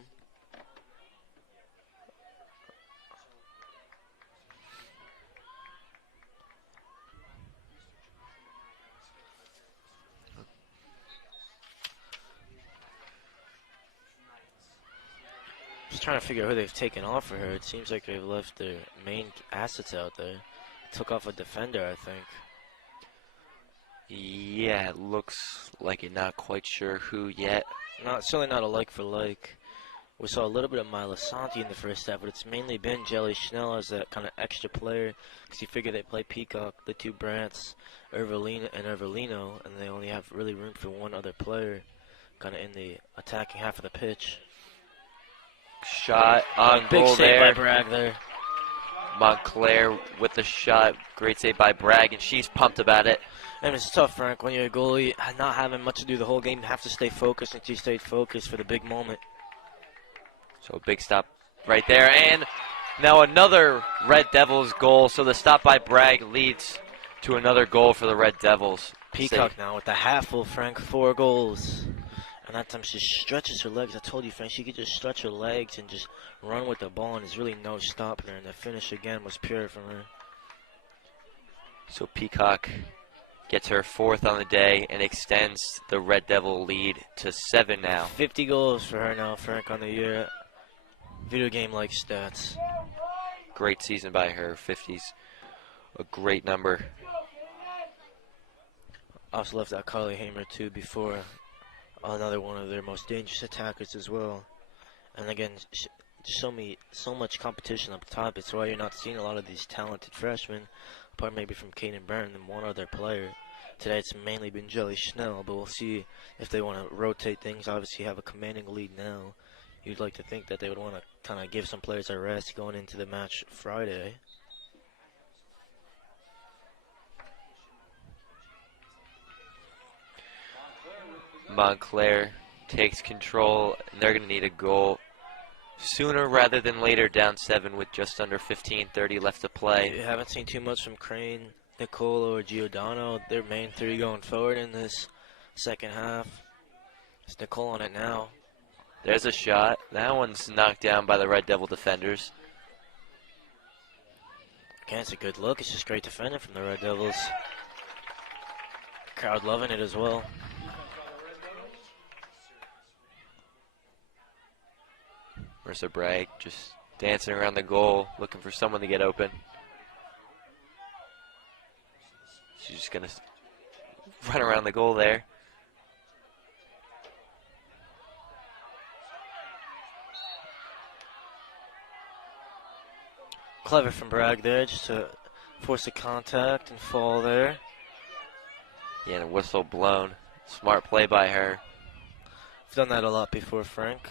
Just trying to figure out who they've taken off for her. It seems like they've left their main assets out there. Took off a defender, I think. Yeah, it looks like it. Not quite sure who yet. Certainly not a like for like. We saw a little bit of Mila Santi in the first half, but it's mainly been Jelly Schnell as that kind of extra player. Because you figure they play Peacock, the two Brants, Ervelino, and they only have really room for one other player, kind of in the attacking half of the pitch. Shot on Big goal save by there. Bragg there. Montclair with the shot. Great save by Bragg, and she's pumped about it. And it's tough, Frank, when you're a goalie, not having much to do the whole game. You have to stay focused, and she stayed focused for the big moment. So big stop right there, and now another Red Devils goal. So the stop by Bragg leads to another goal for the Red Devils. Peacock now with the half full, Frank, 4 goals. And that time she stretches her legs. I told you, Frank, she could just stretch her legs and just run with the ball, and there's really no stopping her. And the finish again was pure from her. So Peacock gets her 4th on the day and extends the Red Devil lead to 7 now. 50 goals for her now, Frank, on the year. Video game-like stats. Great season by her. 50's a great number. Also left out Carly Hamer, too, before. Another one of their most dangerous attackers as well. And again, so much competition up top. It's why you're not seeing a lot of these talented freshmen, apart maybe from Kaden Byrne and one other player. Today it's mainly been Jelly Schnell, but we'll see if they want to rotate things. Obviously, you have a commanding lead now. You'd like to think that they would want to kind of give some players a rest going into the match Friday. Montclair takes control, and they're going to need a goal sooner rather than later, down 7 with just under 15:30 left to play. You haven't seen too much from Crane, Nicolo, or Giordano. Their main 3 going forward in this second half. It's Nicole on it now. There's a shot. That one's knocked down by the Red Devil defenders. Again, it's a good look. It's just great defending from the Red Devils. Crowd loving it as well. Marissa Bragg just dancing around the goal, looking for someone to get open. She's just going to run around the goal there. Clever from Bragg there, just to force a contact and fall there. Yeah, and a whistle blown. Smart play by her. I've done that a lot before, Frank.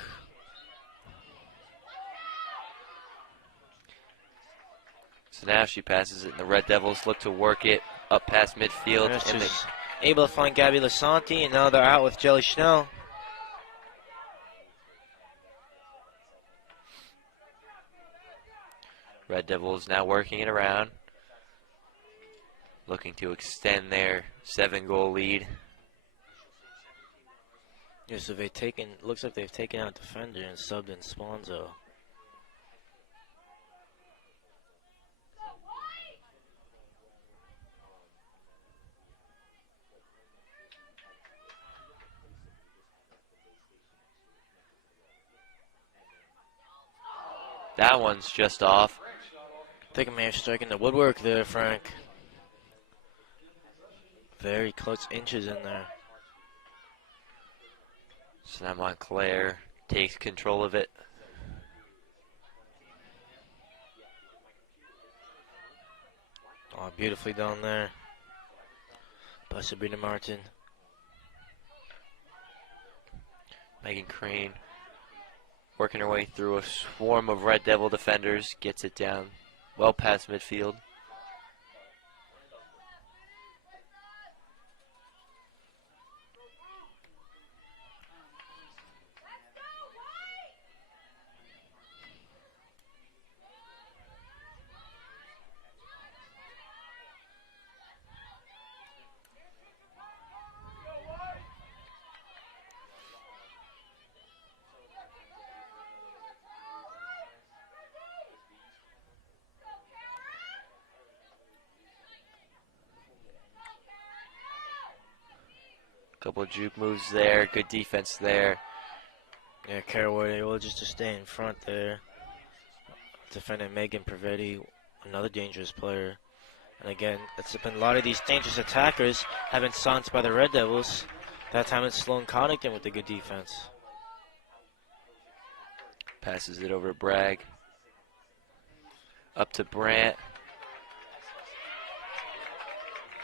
So now she passes it, and the Red Devils look to work it up past midfield. There's And just able to find Gabby Lasanti, and now they're out with Jelly Schnell. Red Devils now working it around, looking to extend their 7-goal lead. Yeah, so looks like they've taken out defender and subbed in Sponzo. That one's just off. I think I may have striking the woodwork there, Frank. Very close inches in there. So now Montclair takes control of it. Oh, beautifully done there by Sabrina Martin. Megan Crane working her way through a swarm of Red Devil defenders, gets it down well past midfield. Couple of juke moves there, good defense there. Yeah, Caraway able just to stay in front there. Defendant Megan Prevetti, another dangerous player. And again, it's been a lot of these dangerous attackers have been silenced by the Red Devils. That time it's Sloan Connaughton with the good defense. Passes it over to Bragg. Up to Brandt.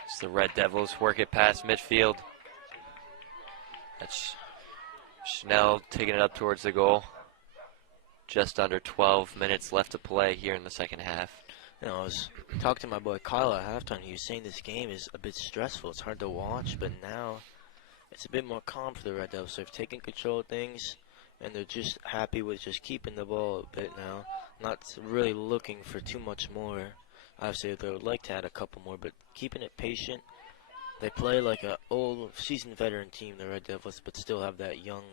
It's the Red Devils work it past midfield. That's Schnell taking it up towards the goal. Just under 12 minutes left to play here in the second half. You know, I was talking to my boy Kyle at halftime. He was saying this game is a bit stressful. It's hard to watch, but now it's a bit more calm for the Red Devils. They've taken control of things, and they're just happy with just keeping the ball a bit now. Not really looking for too much more. Obviously, they would like to add a couple more, but keeping it patient. They play like an old, seasoned veteran team, the Red Devils, but still have that young,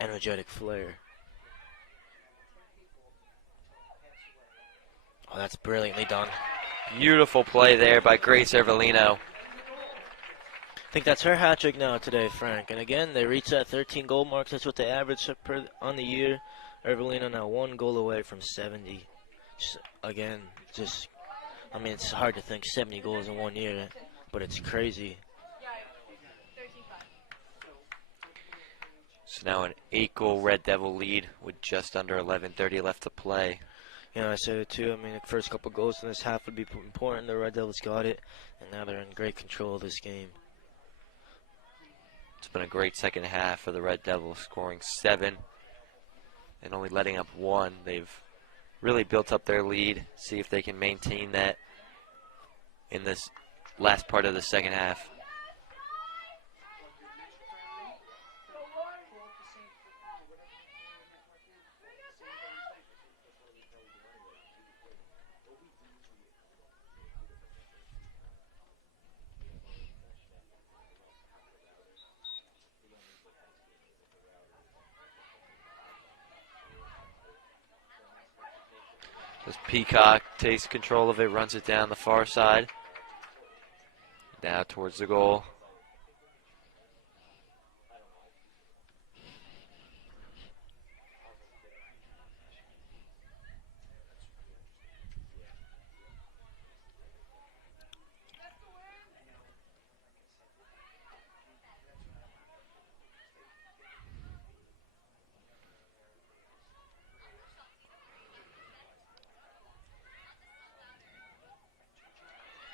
energetic flair. Oh, that's brilliantly done. Beautiful play there by Grace Ervelino. I think that's her hat trick now today, Frank. And again, they reach that 13 goal mark. That's what they average on the year. Ervelino now 1 goal away from 70. I mean, it's hard to think 70 goals in 1 year, but it's crazy. So now an 8-goal Red Devil lead with just under 11:30 left to play. Yeah, I said it too. I mean, the first couple goals in this half would be important. The Red Devils got it, and now they're in great control of this game. It's been a great second half for the Red Devils, scoring 7 and only letting up 1. They've really built up their lead. See if they can maintain that in this last part of the second half. As Peacock takes control of it, runs it down the far side. Now towards the goal.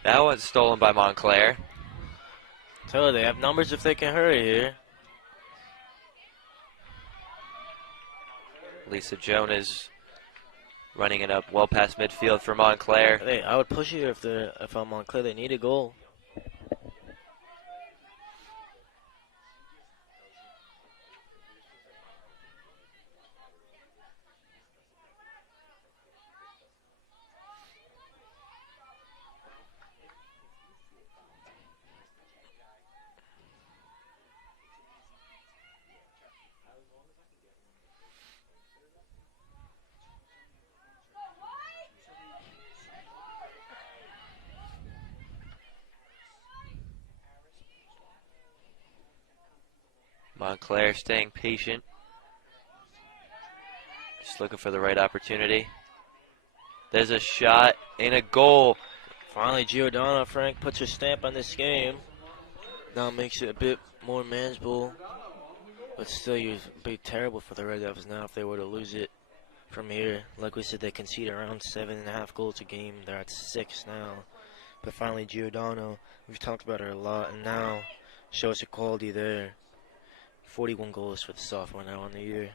That one's stolen by Montclair. Tell her they have numbers if they can hurry here. Lisa Jonas running it up well past midfield for Montclair. Hey, I would push here if I'm Montclair. They need a goal. Montclair staying patient. Just looking for the right opportunity. There's a shot and a goal. Finally, Giordano, Frank, puts her stamp on this game. Now makes it a bit more manageable. But still, you'd be terrible for the Red Devils now if they were to lose it from here. Like we said, they concede around 7.5 goals a game. They're at 6 now. But finally, Giordano, we've talked about her a lot, and now shows her quality there. 41 goals for the sophomore now on the year.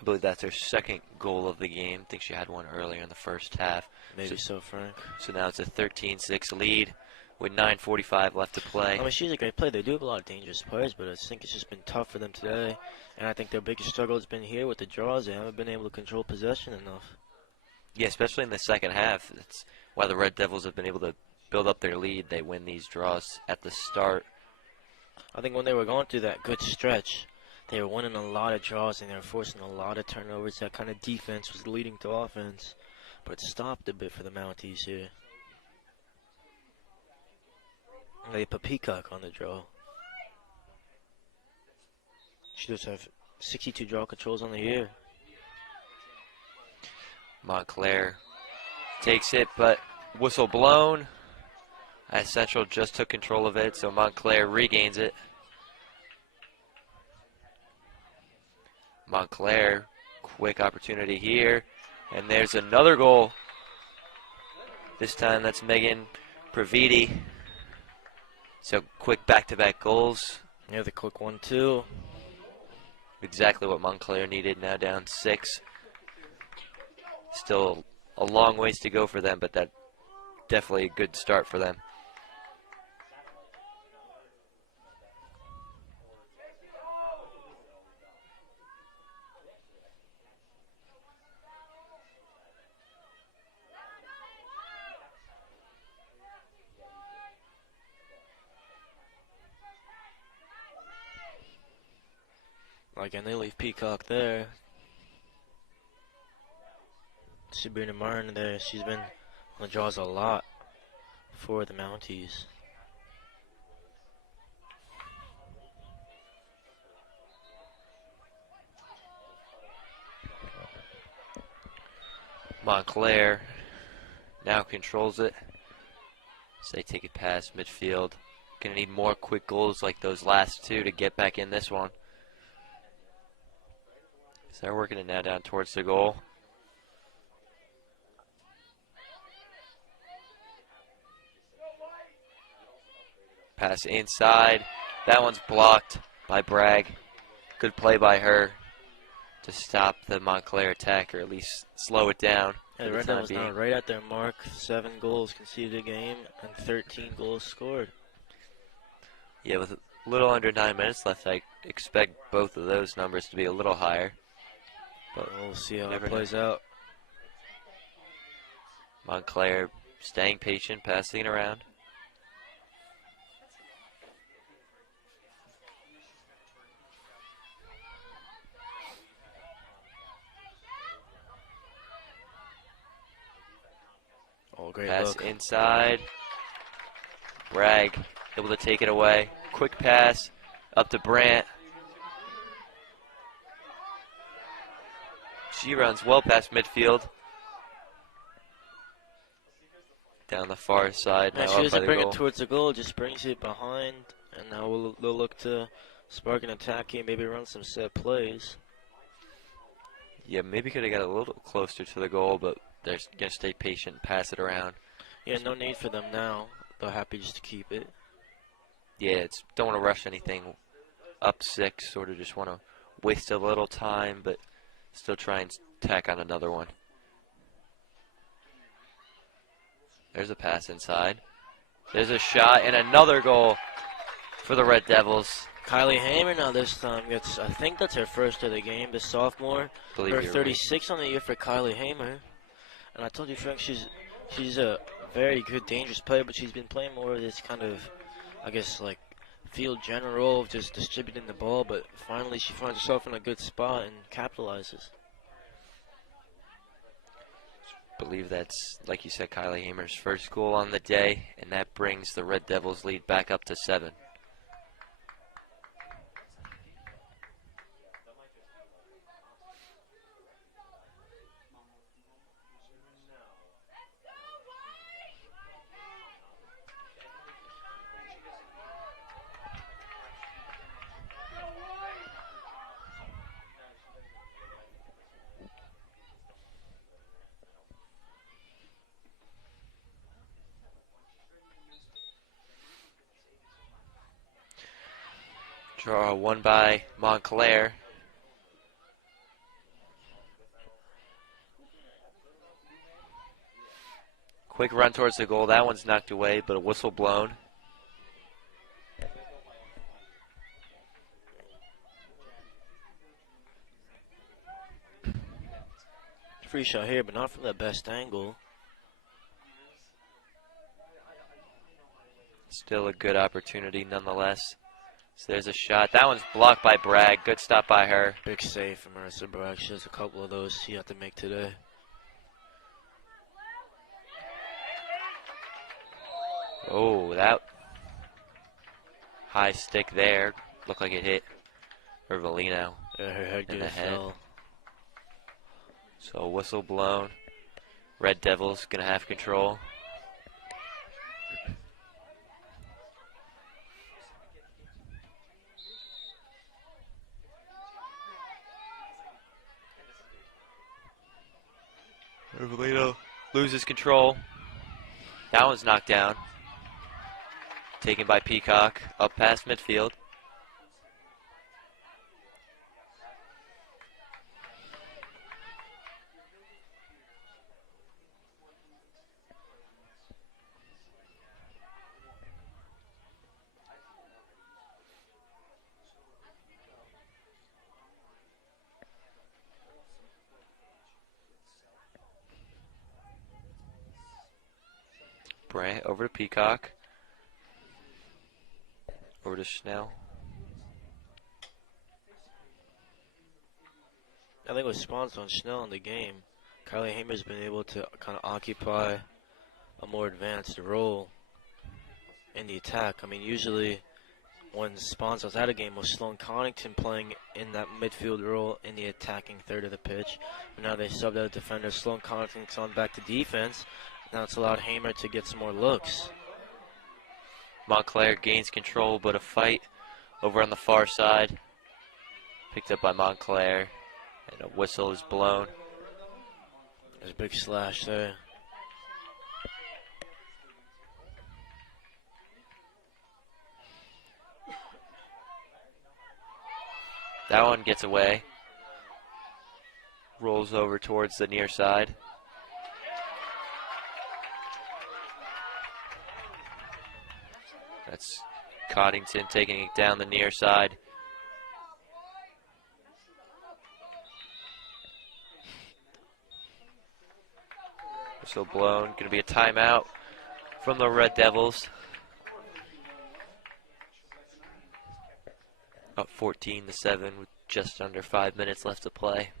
I believe that's her second goal of the game. I think she had one earlier in the first half. Maybe so, Frank. So now it's a 13-6 lead with 9:45 left to play. I mean, she's a great player. They do have a lot of dangerous players, but I think it's just been tough for them today. And I think their biggest struggle has been here with the draws. They haven't been able to control possession enough. Yeah, especially in the second half. That's why the Red Devils have been able to build up their lead. They win these draws at the start. I think when they were going through that good stretch, they were winning a lot of draws and they were forcing a lot of turnovers. That kind of defense was leading to offense. But it stopped a bit for the Mounties here. They put Peacock on the draw. She does have 62 draw controls on the year. Montclair takes it, but whistle blown. As Central just took control of it, so Montclair regains it. Montclair, quick opportunity here. And there's another goal. This time that's Megan Praviti. So quick back-to-back goals. Yeah, the quick 1-2. Exactly what Montclair needed, now down 6. Still a long ways to go for them, but that definitely a good start for them. Again, they leave Peacock there. Sabrina Martin there. She's been on the draws a lot for the Mounties. Montclair now controls it. So they take it past midfield. Gonna need more quick goals like those last two to get back in this one. So they're working it now down towards the goal. Pass inside. That one's blocked by Bragg. Good play by her to stop the Montclair attack, or at least slow it down. Yeah, the Red Devils now right at their mark. 7 goals conceded a game and 13 goals scored. Yeah, with a little under 9 minutes left, I expect both of those numbers to be a little higher. But we'll see how it plays out. Montclair staying patient, passing it around. Oh, great Pass look. inside. Bragg able to take it away. Quick pass up to Brandt. She runs well past midfield. Down the far side. Now Now she up by doesn't the bring goal. it towards the goal, just brings it behind. And now they'll look to spark an attack here, maybe run some set plays. Yeah, maybe could have got a little closer to the goal, but they're going to stay patient and pass it around. Yeah, no need for them now. They're happy just to keep it. Yeah, don't want to rush anything up 6, sort of just want to waste a little time, but still try and tack on another one. There's a pass inside. There's a shot and another goal for the Red Devils. Kylie Hamer now this time gets, I think that's her first of the game, the sophomore. Believe Her you're 36 on the year for Kylie Hamer. And I told you, Frank, she's a very good, dangerous player, but she's been playing more of this kind of, I guess, like field general role of just distributing the ball. But finally, she finds herself in a good spot and capitalizes. Believe that's, like you said, Kylie Hamer's first goal on the day, and that brings the Red Devils lead back up to 7. Draw won by Montclair. Quick run towards the goal. That one's knocked away, but a whistle blown. Free shot here, but not from the best angle. Still a good opportunity nonetheless. So there's a shot. That one's blocked by Bragg. Good stop by her. Big save from Marissa Bragg. She has a couple of those she had to make today. Oh, that high stick there. Looked like it hit Ervelino Yeah, her head in the head. fell. So whistle blown. Red Devils gonna have control. Ervelino loses control. That one's knocked down. Taken by Peacock. Up past midfield. Brant over to Peacock. Over to Schnell. I think with spawns on Schnell in the game, Kylie Hamer's been able to kind of occupy a more advanced role in the attack. I mean, usually when Spawns was out of game was Sloan Connington playing in that midfield role in the attacking third of the pitch. But now they subbed out a defender. Sloan Connington's on back to defense. Now it's allowed Hamer to get some more looks. Montclair gains control, but a fight over on the far side. Picked up by Montclair, and a whistle is blown. There's a big slash there. That one gets away. Rolls over towards the near side. That's Coddington taking it down the near side. Whistle blown. Going to be a timeout from the Red Devils. Up 14-7 with just under 5 minutes left to play.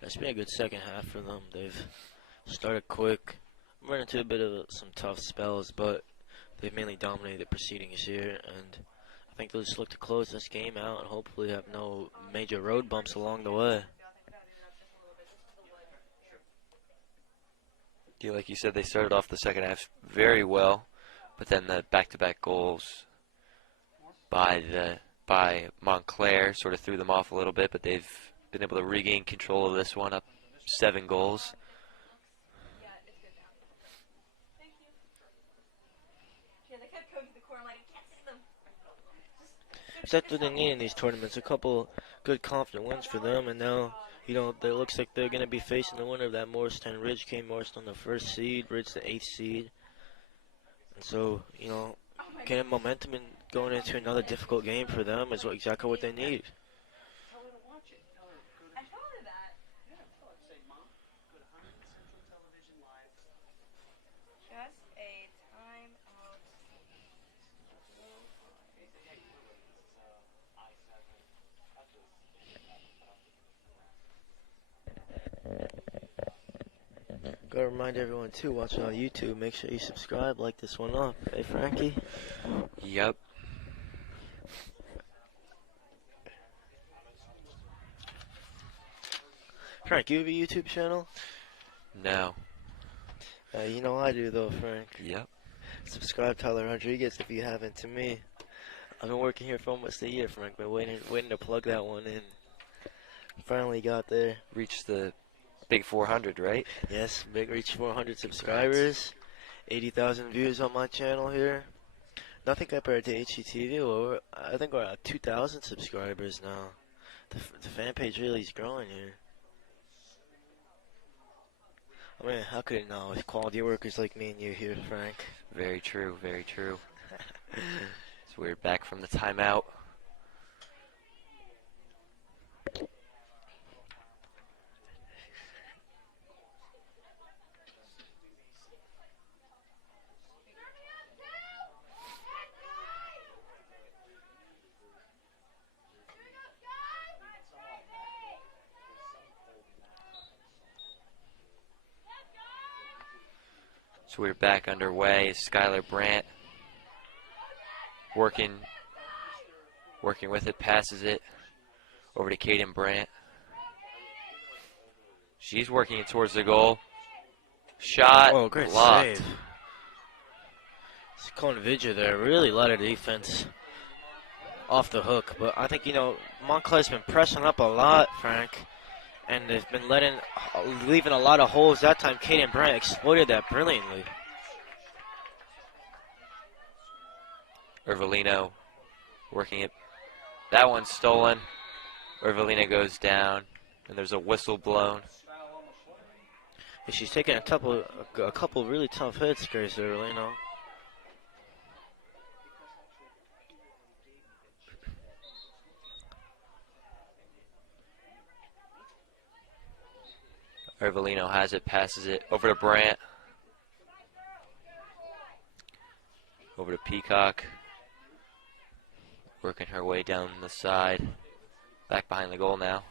It's been a good second half for them. They've started quick, run into a bit of some tough spells, but they've mainly dominated the proceedings here, and I think they'll just look to close this game out and hopefully have no major road bumps along the way. Yeah, like you said, they started off the second half very well, but then the back-to-back goals by Montclair sort of threw them off a little bit, but they've been able to regain control of this one, up 7 goals. Yeah, it's good now. Thank you. Yeah, they kept going to the corner like, I can't see them. That's what they need in these tournaments, a couple good confident wins for them, and now, you know, it looks like they're going to be facing the winner of that Morristown Ridge game. Morristown the 1st seed, Ridge the 8th seed. And so, you know, getting momentum and going into another difficult game for them is exactly what they need. I thought of that. Just a timeout. Gotta remind everyone too, watching on YouTube, make sure you subscribe, like this one up. Hey Frankie? Yep. Frank, you have a YouTube channel? No. You know I do though, Frank. Yep. Subscribe Tyler Rodriguez if you haven't to me. I've been working here for almost a year, Frank. Been waiting to plug that one in. Finally got there. Reached the big 400, right? Yes, big reach 400 subscribers. 80,000 views on my channel here. nothing compared to HCTV. Well, I think we're at 2,000 subscribers now. The fan page really is growing here. I mean, how could it not with quality workers like me and you here, Frank? Very true, very true. So we're back from the timeout. So we're back underway. Skylar Brandt working with it, passes it over to Kaden Brandt. She's working it towards the goal. Shot, Oh, great blocked. save. Vidya there really let her defense off the hook. But I think, Montclair's been pressing up a lot, Frank. And they've been leaving a lot of holes. That time, Kaden Brandt exploited that brilliantly. Ervelino working it. That one's stolen. Ervelino goes down, and there's a whistle blown. She's taking a couple really tough hits, Grace Ervelino. Ervelino has it, passes it over to Brandt. Over to Peacock. Working her way down the side. Back behind the goal now.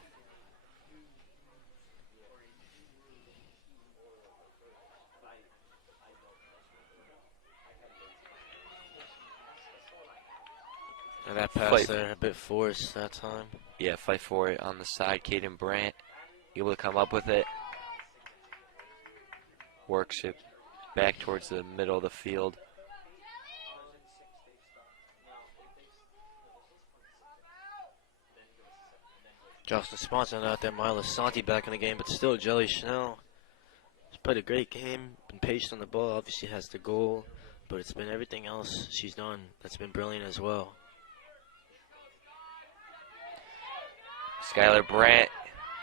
And that pass there, a bit forced that time. Yeah, fight for it on the side. Kaden Brandt able to come up with it. Works it back towards the middle of the field. Justin Sponson out there, Mila Santi back in the game, but still Jelly Schnell. She's played a great game, been patient on the ball, obviously has the goal, but it's been everything else she's done that's been brilliant as well. Skylar Brandt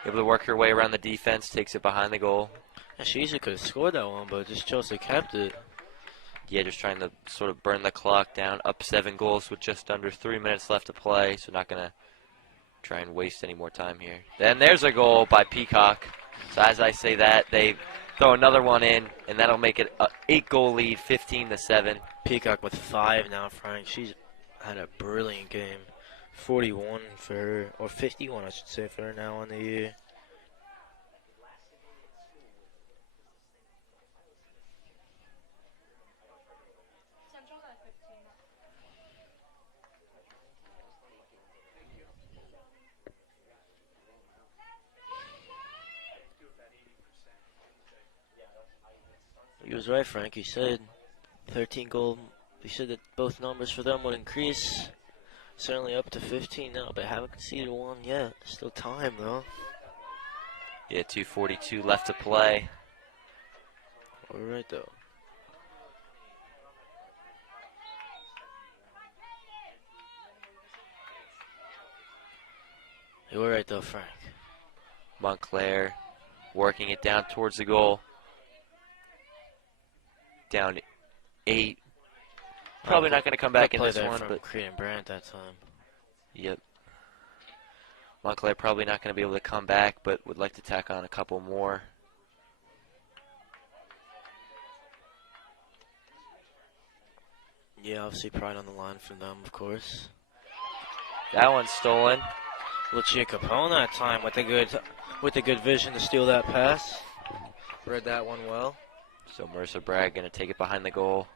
able to work her way around the defense, takes it behind the goal. And she easily could have scored that one, but just Chelsea kept it. Yeah, just trying to sort of burn the clock down. Up 7 goals with just under 3 minutes left to play, so not going to try and waste any more time here. Then there's a goal by Peacock. So as I say that, they throw another one in, and that'll make it an 8-goal lead, 15-7. Peacock with 5 now, Frank. She's had a brilliant game. 41 for her, or 51, I should say, for her now on the year. He was right, Frank. He said 13 goal. He said that both numbers for them would increase. Certainly up to 15 now, but haven't conceded one yet. Still time, though. Yeah, 2:42 left to play. All right, though. You were right, though, Frank. Montclair working it down towards the goal. Down 8. Probably not going to come back in this one, but Kaden Brandt that time. Yep. Montclair probably not going to be able to come back, but would like to tack on a couple more. Yeah, obviously pride on the line for them, of course. That one's stolen. Lucia Capone that time with a good vision to steal that pass. Read that one well. So Mercer Bragg going to take it behind the goal.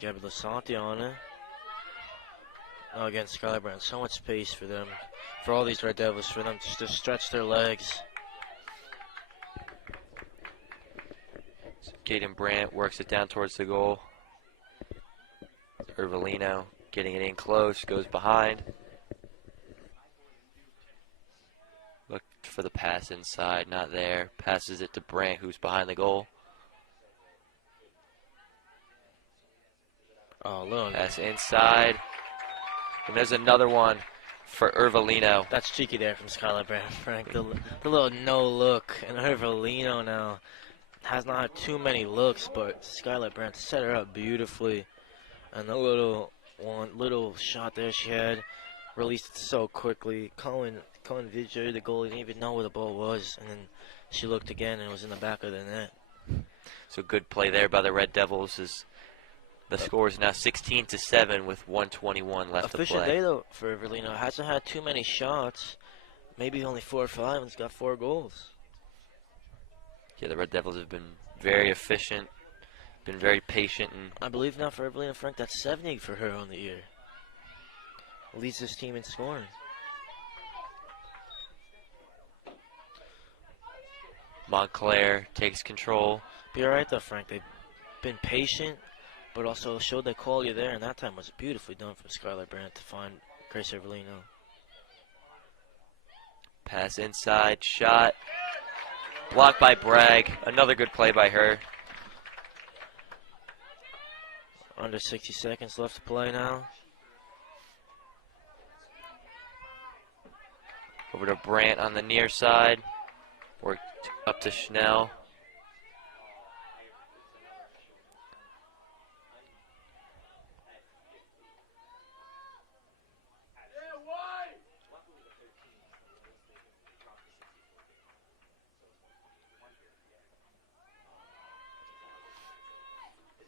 Gabby Lasanti on it. Oh, again, Skylar Brandt. So much space for them, for all these Red Devils, for them just to stretch their legs. So Kaden Brandt works it down towards the goal. Ervelino getting it in close, goes behind. Look for the pass inside, not there. Passes it to Brandt, who's behind the goal. Oh, look. Pass inside. And there's another one for Ervolino. That's cheeky there from Skylar Brandt, Frank. The little no look. And Ervolino now has not had too many looks, but Skylar Brandt set her up beautifully. And the little shot there she had, released it so quickly. Cohen Vijay, the goalie, didn't even know where the ball was. And then she looked again and it was in the back of the net. So good play there by the Red Devils. As the score is now 16-7 with 1:21 left to Efficient play. day, though, for Everlino. Hasn't had too many shots. Maybe only 4 or 5, and he's got 4 goals. Yeah, the Red Devils have been very efficient, been very patient, and I believe now for Everlino Frank, that's 70 for her on the year. Leads this team in scoring. Montclair takes control. Be all right, though, Frank. They've been patient, but also showed their quality there, and that time was beautifully done from Skylar Brandt to find Grace Everlino. Pass inside, shot. Blocked by Bragg. Another good play by her. Under 60 seconds left to play now. Over to Brandt on the near side. Worked up to Schnell.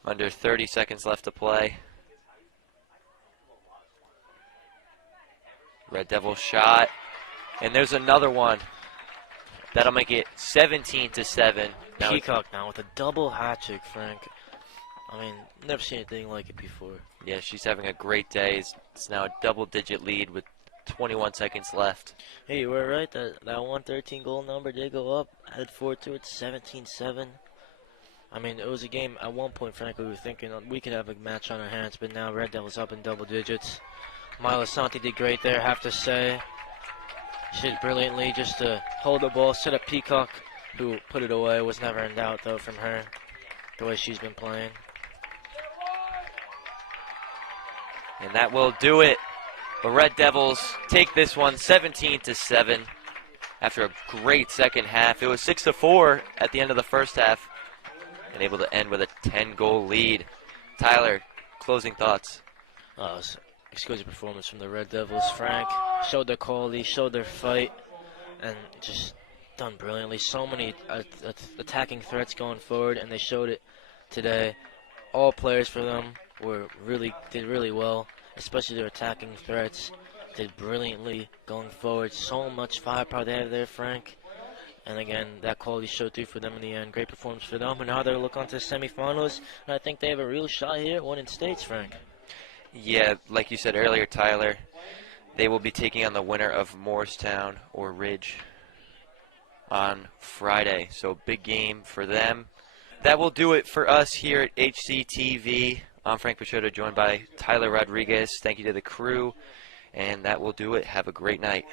Under 30 seconds left to play. Red Devil shot. And there's another one. That'll make it 17-7. Now Peacock now with a double hat trick, Frank. I mean, never seen anything like it before. yeah, she's having a great day. It's now a double-digit lead with 21 seconds left. Hey, you were right. That 113 goal number did go up. Added 4 to it, 17-7. I mean, it was a game at one point, frankly, we were thinking we could have a match on our hands, but now Red Devils up in double digits. Mila Santi did great there, have to say. She did brilliantly just to hold the ball, set up Peacock, who put it away. Was never in doubt, though, from her, the way she's been playing. And that will do it. The Red Devils take this one 17-7 after a great second half. It was 6-4 at the end of the first half and able to end with a 10-goal lead. Tyler, closing thoughts. It was exquisite performance from the Red Devils. Frank showed their quality, showed their fight, and just done brilliantly. So many attacking threats going forward, and they showed it today. All players for them did really well, especially their attacking threats. Did brilliantly going forward. So much firepower they have there, Frank. And again, that quality showed through for them in the end. Great performance for them, and now they'll look on to the semifinals. And I think they have a real shot here at winning states, Frank. Yeah, like you said earlier, Tyler, they will be taking on the winner of Morristown or Ridge on Friday. So big game for them. That will do it for us here at HCTV. I'm Frank Pachota, joined by Tyler Rodriguez. Thank you to the crew. And that will do it. Have a great night.